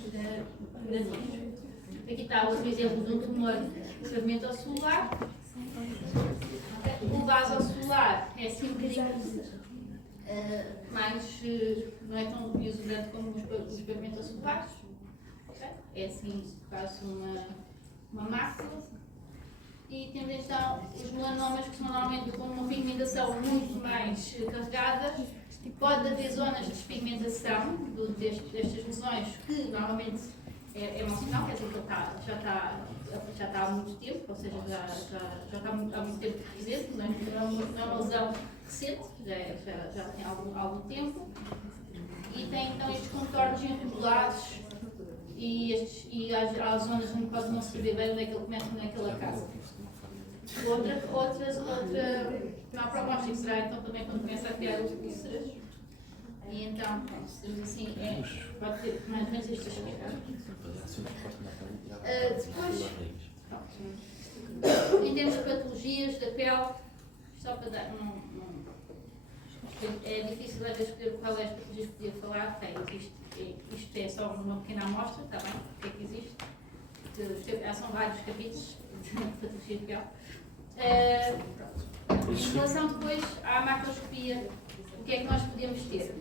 grandinhos. Aqui está outro exemplo de um tumor pigmentocelular. O vasocelular é assim um bocadinho mais, não é tão exuberante como os pigmentocelares. É assim, quase uma mácula. E temos então os melanomas, que são normalmente com uma pigmentação muito mais carregada. Pode haver zonas de despigmentação destas lesões, que normalmente é mau sinal, quer dizer que já está já está há muito tempo, ou seja, já está há muito tempo presente, não é uma lesão recente, já tem algum tempo, e tem então estes contornos irregulares e há zonas onde pode não se ver bem onde é que ele começa e onde é que ele acaba. Não prognóstico será então também quando começa a criar úlceras. E então, temos assim, pode ter mais ou menos este aspecto. Depois, em termos de patologias da pele, só para dar é difícil às vezes escolher qual é as patologias que podia falar. Isto é só uma pequena amostra, está bem? O que é que existe? São vários capítulos de patologia de pele. Em relação depois à macroscopia, o que é que nós podemos ter?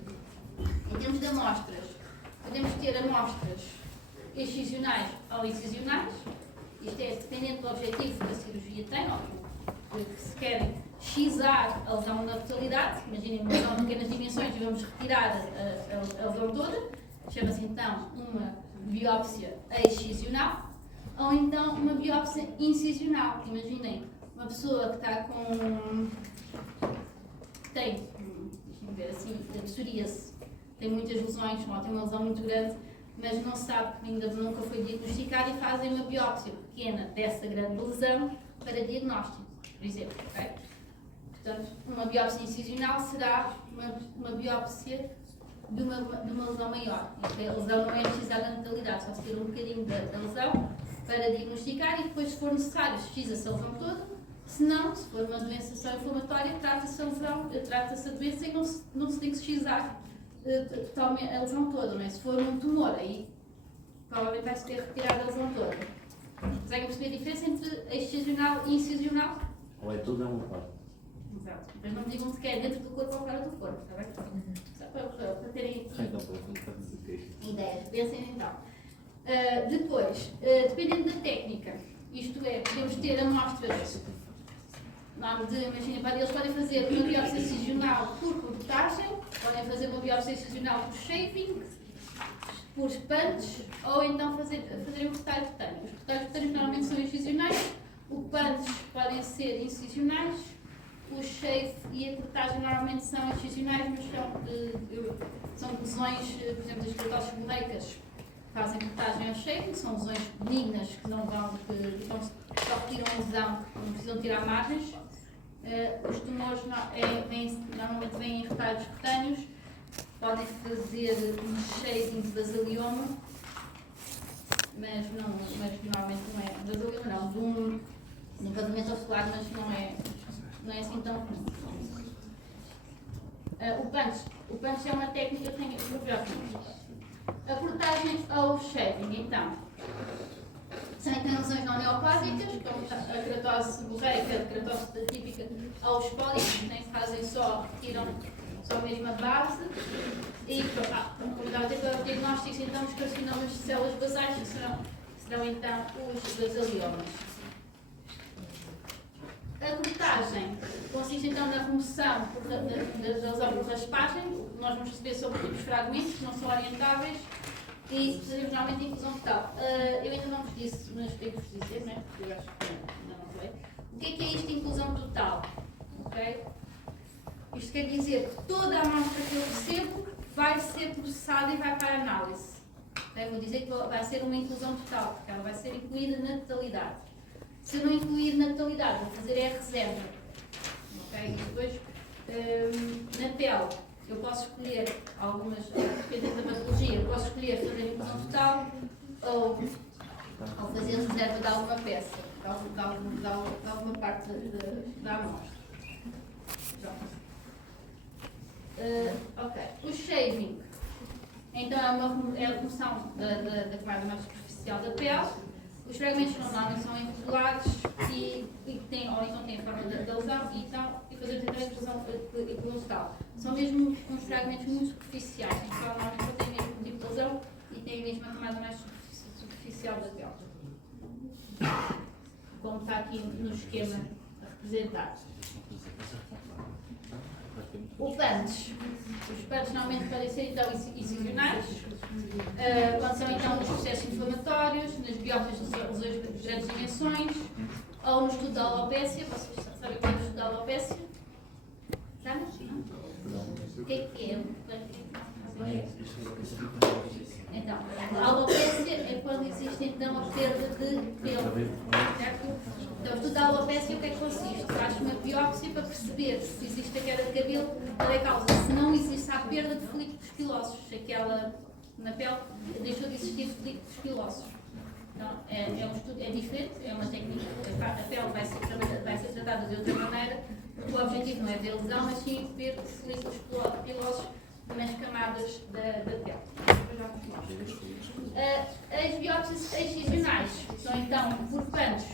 Em termos de amostras, podemos ter amostras excisionais ou incisionais. Isto é dependente do objetivo que a cirurgia tem, ou que se querem xizar a lesão na totalidade. Imaginem uma lesão de pequenas dimensões e vamos retirar a lesão toda. Chama-se então uma biópsia excisional ou então uma biópsia incisional. Imaginem uma pessoa que está com... tem, deixem-me ver assim, psoríase, tem muitas lesões ou tem uma lesão muito grande, mas não se sabe, ainda nunca foi diagnosticado e fazem uma biópsia pequena dessa grande lesão para diagnóstico, por exemplo. Okay? Portanto, uma biópsia incisional será uma biópsia de uma lesão maior. A lesão não é excisada na totalidade, só se tira um bocadinho da lesão para diagnosticar e depois, se for necessário, excisa-se a lesão toda. Se não, se for uma doença só inflamatória, trata-se a doença e não se tem que excisar totalmente a lesão toda. Não é? Se for um tumor, aí provavelmente vai-se ter retirado a lesão toda. Conseguem perceber a diferença entre excisional e incisional? Ou é tudo ou é uma parte? Exato. Mas não me digam se quer dentro do corpo ou fora do corpo, está bem? Só para terem ideias. Pensem então. Depois, dependendo da técnica, isto é, podemos ter amostras. Imagina, eles podem fazer uma biópsia incisional por cortagem, podem fazer uma biópsia incisional por shaving, por punch, ou então fazerem um retalho cutâneo. Os retalhos cutâneos normalmente são incisionais, o punch podem ser incisionais, o shave e a cortagem normalmente são incisionais, mas são lesões, por exemplo, das escleroses seborreicas, fazem cortagem ao shaving, são lesões benignas que não vão, só retiram a lesão, não precisam tirar margens. Os tumores normalmente vêm em retalhos cutâneos, podem fazer um shaving de basalioma, mas normalmente não é basalioma, não, de um vazamento ocular, mas não é assim tão comum. O punch é uma técnica que tem a cortagem ou shaving, então. Sem lesões não neoplásicas, como a queratose seborreica, a queratose típica, ou os pólipos, nem se fazem retiram só mesmo a base. E, como estava a dizer, para diagnósticos, então, os carcinomas de células basais, que serão então os basaliomas. A cortagem consiste então na remoção da lesão por raspagem. Nós vamos receber sobre os fragmentos que não são orientáveis. E fazemos normalmente inclusão total. Eu ainda não vos disse, mas tenho que vos dizer, né? Porque eu acho que ainda não foi. O que é isto de inclusão total? Okay? Isto quer dizer que toda a amostra que eu recebo vai ser processada e vai para a análise. Okay? Vou dizer que vai ser uma inclusão total, porque ela vai ser incluída na totalidade. Se eu não incluir na totalidade, vou fazer a reserva. Okay? E depois, na pele, eu posso escolher algumas, dependendo da patologia, eu posso escolher fazer inclusão total ou fazer reserva de alguma peça, de alguma parte da amostra. Ok. O shaving, então é a remoção da camada mais superficial da pele. Os fragmentos normalmente são irregulares e têm a forma da lesão e fazer também a inclusão total. São mesmo uns fragmentos muito superficiais, então normalmente não têm o mesmo tipo de lesão e têm mesmo a camada mais superficial da pele. Como está aqui no esquema representar. O punch. Os punch normalmente podem ser então incisionais, quando são então nos processos inflamatórios, nas biópsias de lesões de grandes dimensões, ou no estudo da alopécia. Vocês sabem o que é o estudo da alopécia? Sabem? O que é? Então, a alopécia é quando existe então a perda de pelo, certo? Então, o estudo da alopécia, o que é que consiste? Faz uma biópsia para perceber se existe a queda de cabelo, qual é a causa. Se não existe a perda de folículos pilosos, se aquela na pele deixou de existir folículos pilosos. Então, é um estudo, é diferente, é uma técnica, a pele vai ser tratada de outra maneira, porque o objetivo não é ver lesão, mas sim ver folículos pilosos nas camadas da pele. As biópsias excisionais são então por punch,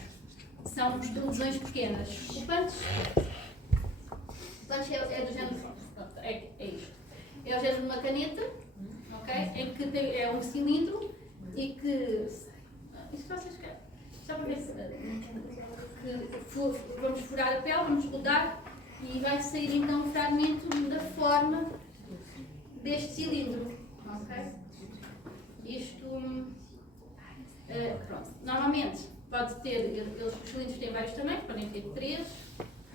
são lesões pequenas. O punch é do género, é isto. É o género de uma caneta, okay? Em que é um cilindro e que. Isto vocês querem? Só para ver se. Vamos furar a pele, vamos rodar e vai sair então um fragmento da forma deste cilindro. Ok? Isto. Pronto. Normalmente pode ter. Os cilindros têm vários tamanhos, podem ter 3,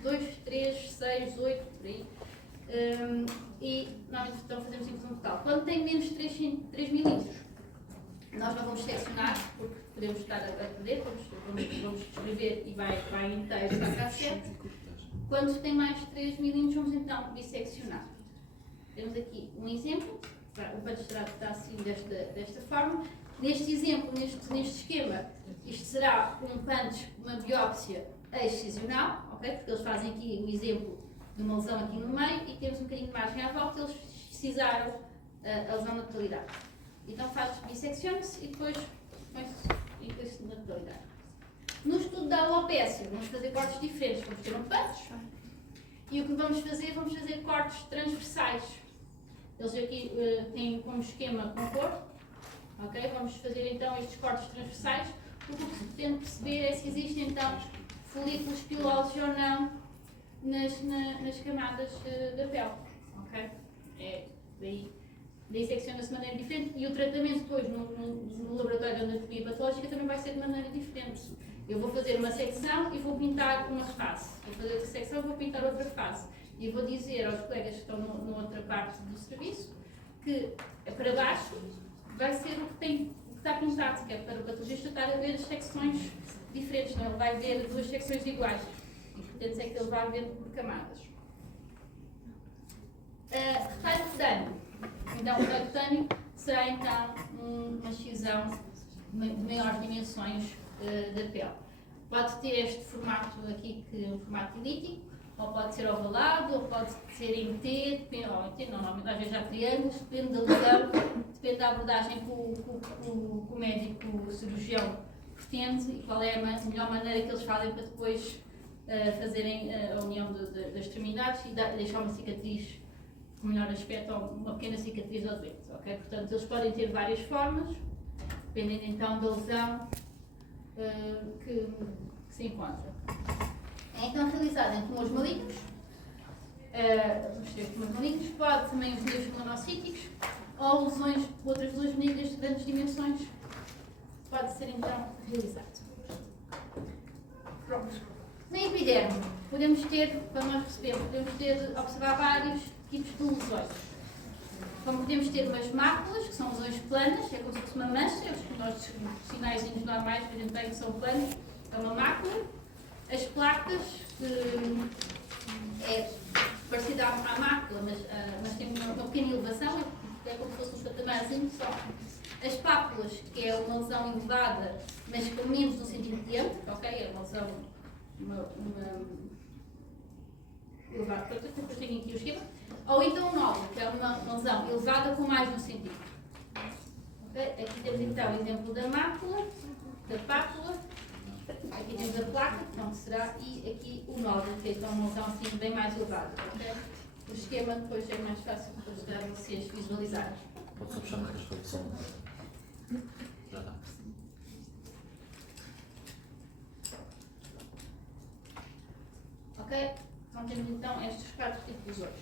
2, 3, 6, 8, por aí. E normalmente então fazemos infusão total. Quando tem menos de 3 milímetros, nós não vamos seccionar, porque podemos estar a perder, vamos escrever e vai inteiro estar certo. Quando tem mais de 3 milímetros, vamos então disseccionar. Temos aqui um exemplo, o punch está assim desta forma. Neste exemplo, neste esquema, isto será um punch, uma biópsia excisional, okay? Porque eles fazem aqui o exemplo de uma lesão aqui no meio e temos um bocadinho de margem à volta, eles precisaram a lesão na totalidade. Então dissecciona-se e depois põe-se na totalidade. No estudo da alopécia, vamos fazer cortes diferentes. Vamos ter um punch e o que vamos fazer cortes transversais. Eles aqui têm como esquema conforto. Okay? Vamos fazer então estes cortes transversais, porque o que se pretende perceber é se existem então folículos pilosos ou não nas camadas da pele. Okay? Daí secciona-se de maneira diferente e o tratamento depois no laboratório de anatomia patológica também vai ser de maneira diferente. Eu vou fazer uma secção e vou pintar uma face. Vou fazer outra secção e vou pintar outra face. E vou dizer aos colegas que estão na outra parte do serviço que para baixo vai ser o que está pintado, que é para o patologista estar a ver as secções diferentes, não? Ele vai ver duas secções iguais. E portanto é que ele vai ver por camadas. Retalho cutâneo. Então, o retalho cutâneo será então uma excisão de maiores dimensões da pele. Pode ter este formato aqui, que é um formato elíptico, ou pode ser ovalado, ou pode ser em T, depende, ou em T, normalmente às vezes há triângulos, depende da lesão, depende da abordagem que o médico cirurgião pretende e qual é a melhor maneira que eles fazem para depois fazerem a união das extremidades e deixar uma cicatriz com melhor aspecto ou uma pequena cicatriz ao doente. Okay? Portanto, eles podem ter várias formas, dependendo então da lesão que se encontra. É então realizado em tumores malignos, pode também os nervos melanocíticos ou outras lesões benignas de grandes dimensões, pode ser então realizado. Pronto. Na epiderme, podemos ter, quando nós recebemos, observar vários tipos de lesões. Como podemos ter umas máculas, que são lesões planas, é como se fosse uma mancha, os sinais normais que a gente tem que são planos, é uma mácula. As placas, é parecida à mácula, mas tem uma pequena elevação, é como se fosse um patamarzinho só. As pápulas, que é uma lesão elevada, mas com menos de 1 cm de diâmetro, ok? É uma lesão, elevada, depois tenho aqui o esquema. Ou então um nódulo, que é uma lesão elevada com mais de 1 cm. Okay? Aqui temos então o exemplo da mácula, da pápula. Aqui temos a placa, então será, e aqui o nódulo, que é então uma lesão assim bem mais elevada. Okay? O esquema depois é mais fácil para ajudar vocês a visualizarem. Pode só puxar mais para som. Já dá. Ok? Então temos então estes 4 tipos de lesões.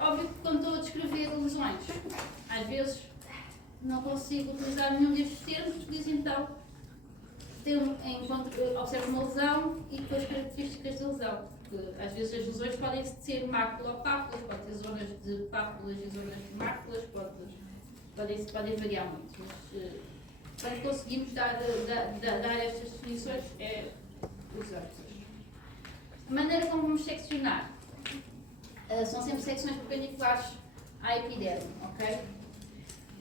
Óbvio que quando estou a descrever lesões, às vezes não consigo utilizar nenhum destes termos, por isso então observo uma lesão e depois características da lesão. Porque às vezes as lesões podem ser mácula ou pápulas, podem ter zonas de pápulas e zonas de máculas, podem variar muito. Mas quando conseguimos dar estas definições é usar. A maneira como vamos seccionar são sempre secções perpendiculares à epiderme, ok?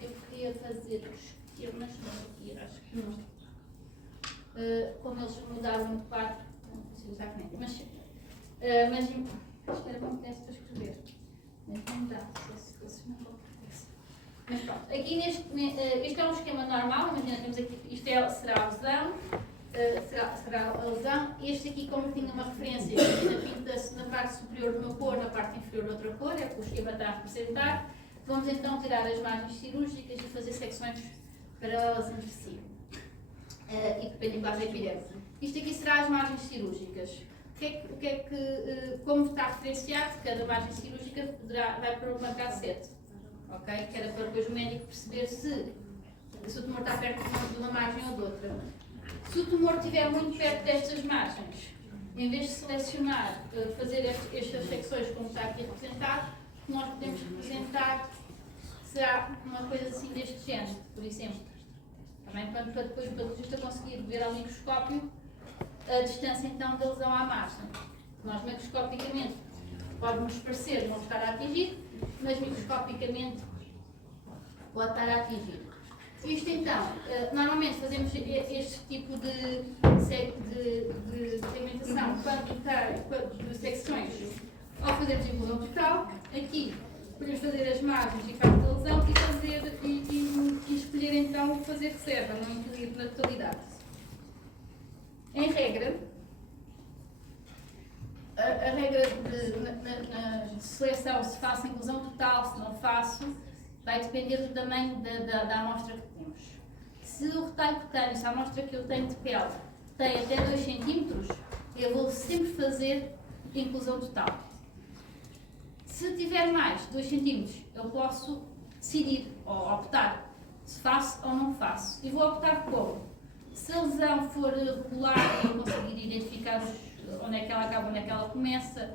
Eu queria fazer os esquemas, mas aqui acho que não. Como eles mudaram no quadro, não consigo usar a caneta, mas espero que não pudesse para escrever. Mas não dá, se não acontece. Mas pronto, aqui isto é um esquema normal, imagina, temos aqui, isto será a lesão, será a lesão. Este aqui, como tinha uma referência, pinta-se na parte superior de uma cor, na parte inferior de outra cor, é o que o esquema está a representar. Vamos então tirar as margens cirúrgicas e fazer secções paralelas entre si. E perpendiculares à epiderme. Isto aqui será as margens cirúrgicas. Como está referenciado, cada margem cirúrgica vai para uma K7. Ok? Que era para depois o médico perceber se o tumor está perto de uma margem ou de outra. Se o tumor estiver muito perto destas margens, em vez de selecionar, fazer estas secções como está aqui representado, o que nós podemos representar será uma coisa assim deste género, por exemplo. Também para depois o patologista conseguir ver ao microscópio a distância então da lesão à margem. Nós microscopicamente pode-nos parecer não estar a atingir, mas microscopicamente pode estar a atingir. Isto então, normalmente fazemos este tipo de segmentação de secções ao fazermos inclusão total. Aqui podemos fazer as margens e parte da lesão e escolher então fazer reserva, não incluir na totalidade. Em regra, a regra na seleção, se faço inclusão total, se não faço, vai depender do tamanho da amostra que temos. Se o retalho cutâneo, se a amostra que eu tenho de pele tem até 2 cm, eu vou sempre fazer inclusão total. Se tiver mais de 2 cm, eu posso decidir ou optar se faço ou não faço. E vou optar como? Se a lesão for regular, eu conseguir identificar onde é que ela acaba, onde é que ela começa,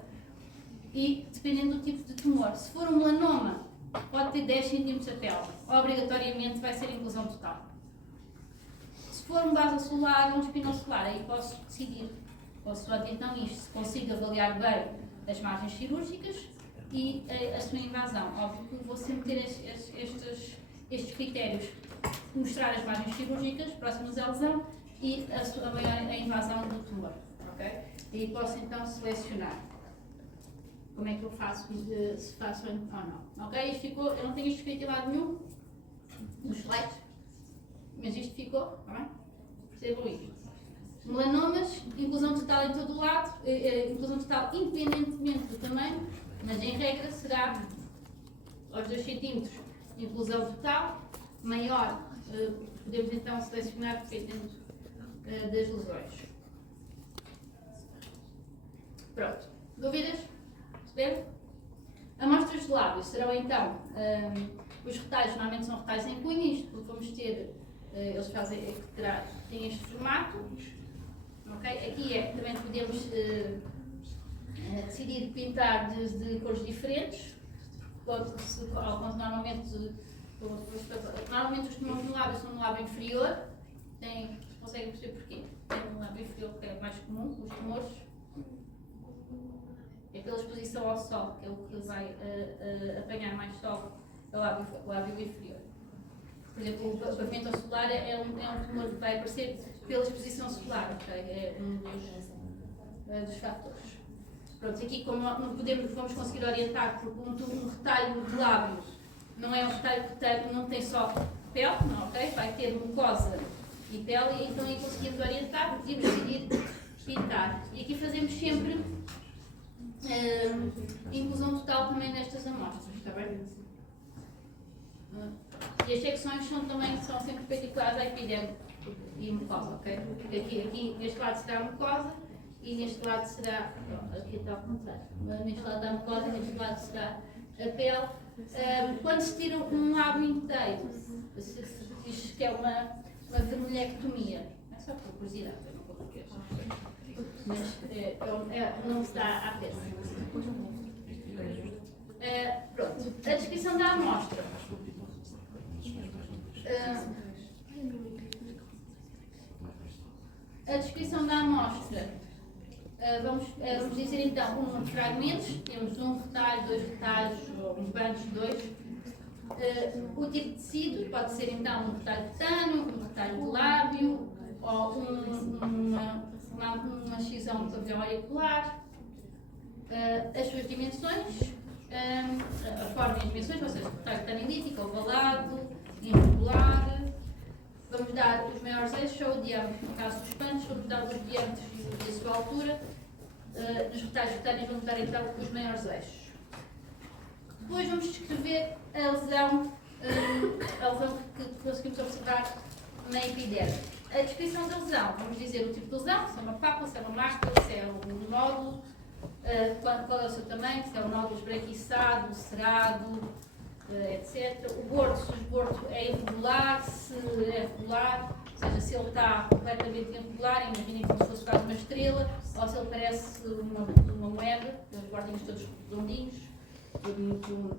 e dependendo do tipo de tumor. Se for um melanoma, pode ter 10 cm a pele, obrigatoriamente vai ser inclusão total. Se for um basocelular ou um espinocelular, aí posso decidir, posso então isto, se consigo avaliar bem as margens cirúrgicas e a sua invasão. Óbvio que vou sempre ter estes critérios, mostrar as margens cirúrgicas próximas à lesão e a invasão do tumor. Okay? E posso então selecionar como é que eu faço, se faço ou não. Ok? Isto ficou, eu não tenho isto escrito em lado nenhum nos slides, mas isto ficou, tá bem? Percebam isto. Melanomas, inclusão total em todo o lado, inclusão total independentemente do tamanho, mas em regra será aos 2 cm inclusão total, maior, podemos então selecionar dependendo das lesões. Pronto. Dúvidas? Perceberam? Amostras de lábios serão então, os retalhos normalmente são retalhos em cunha, isto porque vamos ter, eles têm este formato. Okay? Aqui também podemos decidir pintar de cores diferentes, normalmente os tumores no lábio são no lábio inferior, conseguem perceber porquê? Tem no lábio inferior que é mais comum, os tumores. É pela exposição ao sol, que é o que vai apanhar mais sol, é o lábio inferior. Por exemplo, o pavimento solar é um tumor que vai aparecer pela exposição solar, okay? É um dos fatores. Pronto, aqui como não vamos conseguir orientar, porque um retalho de lábio não é um retalho que não tem só pele, não, okay? Vai ter mucosa e pele, e então aí conseguimos orientar, podíamos decidir pintar. E aqui fazemos sempre inclusão total também nestas amostras, está bem? E as secções são sempre perpendiculares à epiderme e mucosa, ok? Aqui neste lado será a mucosa e neste lado será, aqui está ao contrário, neste lado da mucosa e neste lado será a pele. Quando se tira um lábio inteiro, se diz que é uma vermelhectomia, não é só por curiosidade, eu não vou porque mas não se dá à peça. Pronto, a descrição da amostra. A descrição da amostra, vamos dizer então um fragmentos, temos um retalho, dois retalhos, ou uns bandos de dois. O tipo de tecido pode ser então um retalho de tano, um retalho de lábio, ou uma excisão de pavilhão auricular. As suas dimensões, a forma e as dimensões, ou seja, retalho tanilítico, ovalado, irregular. Vamos dar os maiores eixos ou o diâmetro, no caso dos panos, vamos dar os diâmetros e a sua altura. Nos retalhos cutâneos vamos dar então os maiores eixos. Depois vamos descrever a lesão que conseguimos observar na epiderme. A descrição da lesão, vamos dizer o tipo de lesão, se é uma pápula, se é uma máscula, se é um nódulo, qual é o seu tamanho, se é um nódulo esbranquiçado, cerado, etc. O bordo, se o bordo é irregular, se é regular, ou seja, se ele está completamente irregular, imaginem como se fosse quase uma estrela, ou se ele parece uma moeda, os bordinhos todos redondinhos, tudo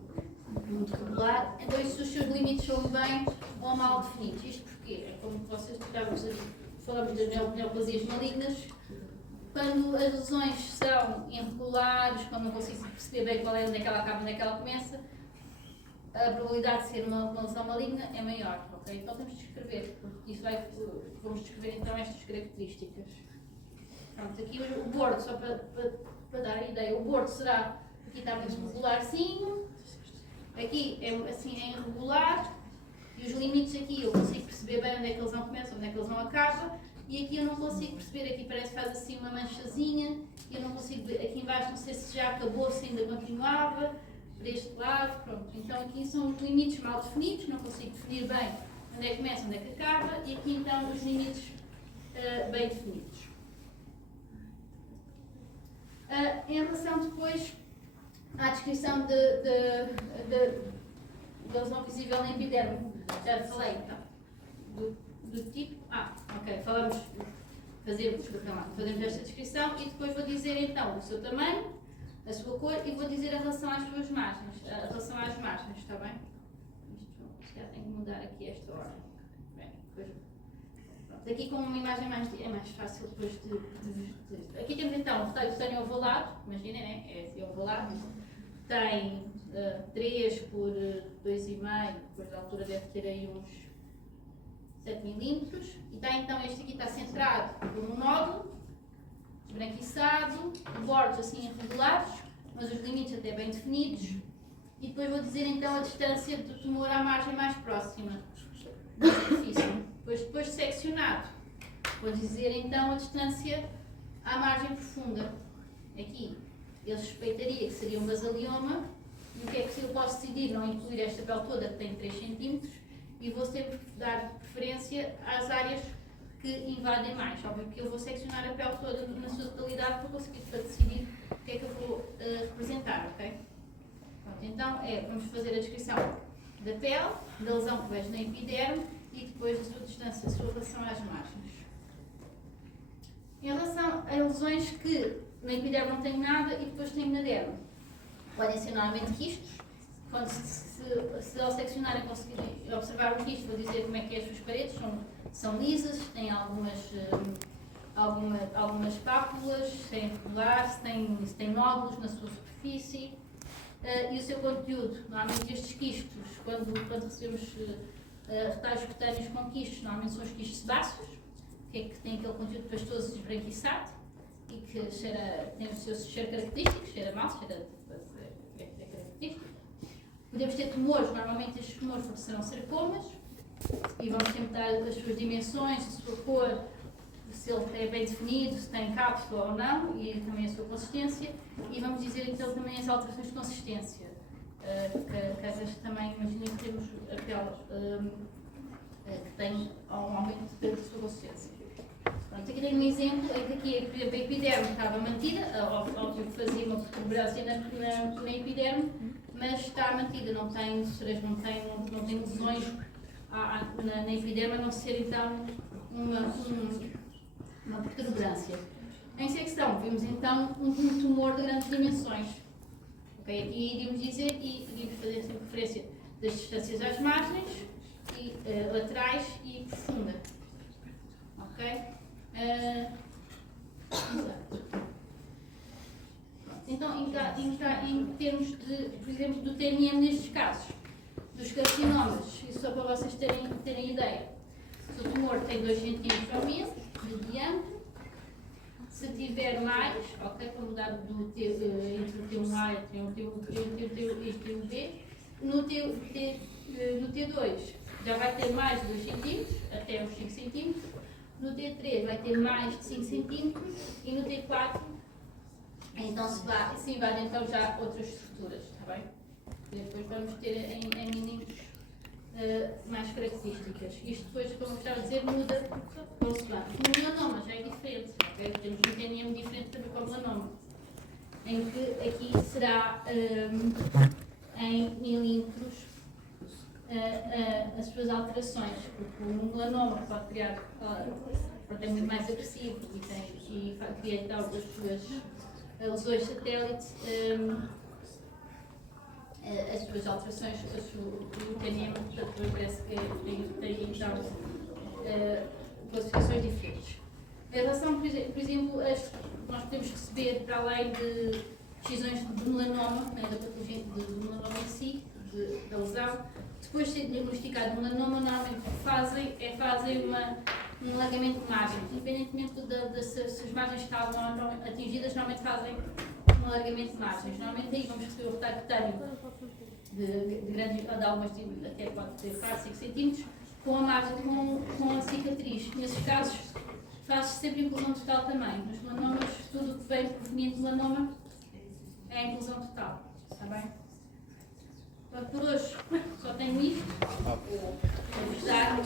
muito regular. Então, se os seus limites são bem ou mal definidos. Isto porque é como vocês falamos das neoplasias malignas, quando as lesões são irregulares, quando não consigo perceber bem qual é, onde é que ela acaba, onde é que ela começa, a probabilidade de ser uma lesão maligna é maior, ok? Então temos de descrever, vamos descrever então estas características. Pronto, aqui o bordo, só para dar a ideia, o bordo será, aqui está muito regularzinho, aqui é irregular, e os limites aqui eu consigo perceber bem onde é que eles não começam, onde é que eles não acabam, e aqui eu não consigo perceber, aqui parece que faz assim uma manchazinha, e eu não consigo ver, aqui embaixo não sei se já acabou, se ainda continuava, para este lado, pronto. Então aqui são os limites mal definidos, não consigo definir bem onde é que começa, onde é que acaba, e aqui então os limites bem definidos. Em relação depois à descrição da lesão visível na epiderme, já falei então do tipo, ok, fazemos esta descrição e depois vou dizer então o seu tamanho, a sua cor e vou dizer a relação às suas margens, está bem? Isto já tenho que mudar aqui esta ordem. Bem, depois, pronto, aqui com uma imagem é mais fácil depois de. Aqui temos então o retalho cutâneo ovalado, imaginem, né? É assim, ovalado, tem 3 por 2,5, depois da altura deve ter aí uns 7 milímetros, e está então, este aqui está centrado por um nódulo, esbranquiçado, bordos assim irregulares, mas os limites até bem definidos, e depois vou dizer então a distância do tumor à margem mais próxima da superfície. Depois de seccionado, vou dizer então a distância à margem profunda. Aqui, eu suspeitaria que seria um basalioma, e o que é que eu posso decidir? Não incluir esta pele toda que tem 3 cm, e vou sempre dar preferência às áreas que invadem mais. Óbvio que eu vou seccionar a pele toda na sua totalidade para decidir o que é que eu vou representar, ok? Pronto, então, vamos fazer a descrição da pele, da lesão que vejo na epiderme e depois da sua distância, a sua relação às margens. Em relação a lesões que na epiderme não tenho nada e depois tenho na derme, podem ser normalmente quistos. Quando se ao seccionarem conseguirem observar o quisto, vou dizer como é que é as suas paredes, são lisas, têm algumas pápulas, se é irregular, se tem nódulos na sua superfície, e o seu conteúdo. Normalmente estes quistos, quando recebemos retalhos cutâneos com quistos, normalmente são os quistos sebáceos, que têm aquele conteúdo pastoso esbranquiçado e que tem o seu cheiro característico, cheira mal, é característico. Podemos ter tumores, normalmente estes tumores serão sarcomas, e vamos sempre dar as suas dimensões, a sua cor, se ele é bem definido, se tem cápsula ou não, e também a sua consistência, e vamos dizer então também as alterações de consistência, que às vezes também, imaginem que temos a pele que tem um aumento da sua consistência. Pronto, aqui tenho um exemplo em que aqui, por exemplo, a epiderme estava mantida, óbvio que fazia uma protuberância na epiderme, mas está mantida, não tem úlceras, não tem lesões na epiderme, a não ser então uma protuberância. Em secção, vimos então um tumor de grandes dimensões. Okay? Aqui iríamos dizer, e iríamos fazer sempre referência das distâncias às margens, e, laterais e profunda. Ok? Exato. Então, em termos de, por exemplo, do TNM nestes casos, dos carcinomas, e só para vocês terem ideia, se o tumor tem 2 cm ao menos de diâmetro, se tiver mais, ok, para mudar entre o T1A e o T1B, no T2 já vai ter mais de 2 cm, até os 5 cm, no T3 vai ter mais de 5 cm e no T4 então se invadem então já outras estruturas, está bem? E depois vamos ter em milímetros mais características. Isto depois, como eu estava a dizer, muda consoante. O melanoma já é diferente, okay? Temos um TNM diferente também para o melanoma, em que aqui será em milímetros as suas alterações, porque o melanoma pode criar, é muito mais agressivo e cria então as suas lesões satélite, as suas alterações, o TNM, portanto, parece que tem então classificações diferentes. Em relação, por exemplo, nós podemos receber, para além de decisões de melanoma, da patologia de melanoma em si, da lesão, depois de ser diagnosticado melanoma, normalmente fazem um alargamento de margens, independentemente se as margens estavam atingidas, normalmente fazem um alargamento de margens. Normalmente aí vamos receber o retalho cutâneo de grandes, de algumas até pode ter 4, 5 cm, com a margem, com a cicatriz. Nesses casos faz-se sempre inclusão total também. Nos melanomas, tudo o que vem proveniente do melanoma é a inclusão total. Está bem? Por hoje só tenho isto. Vou-vos dar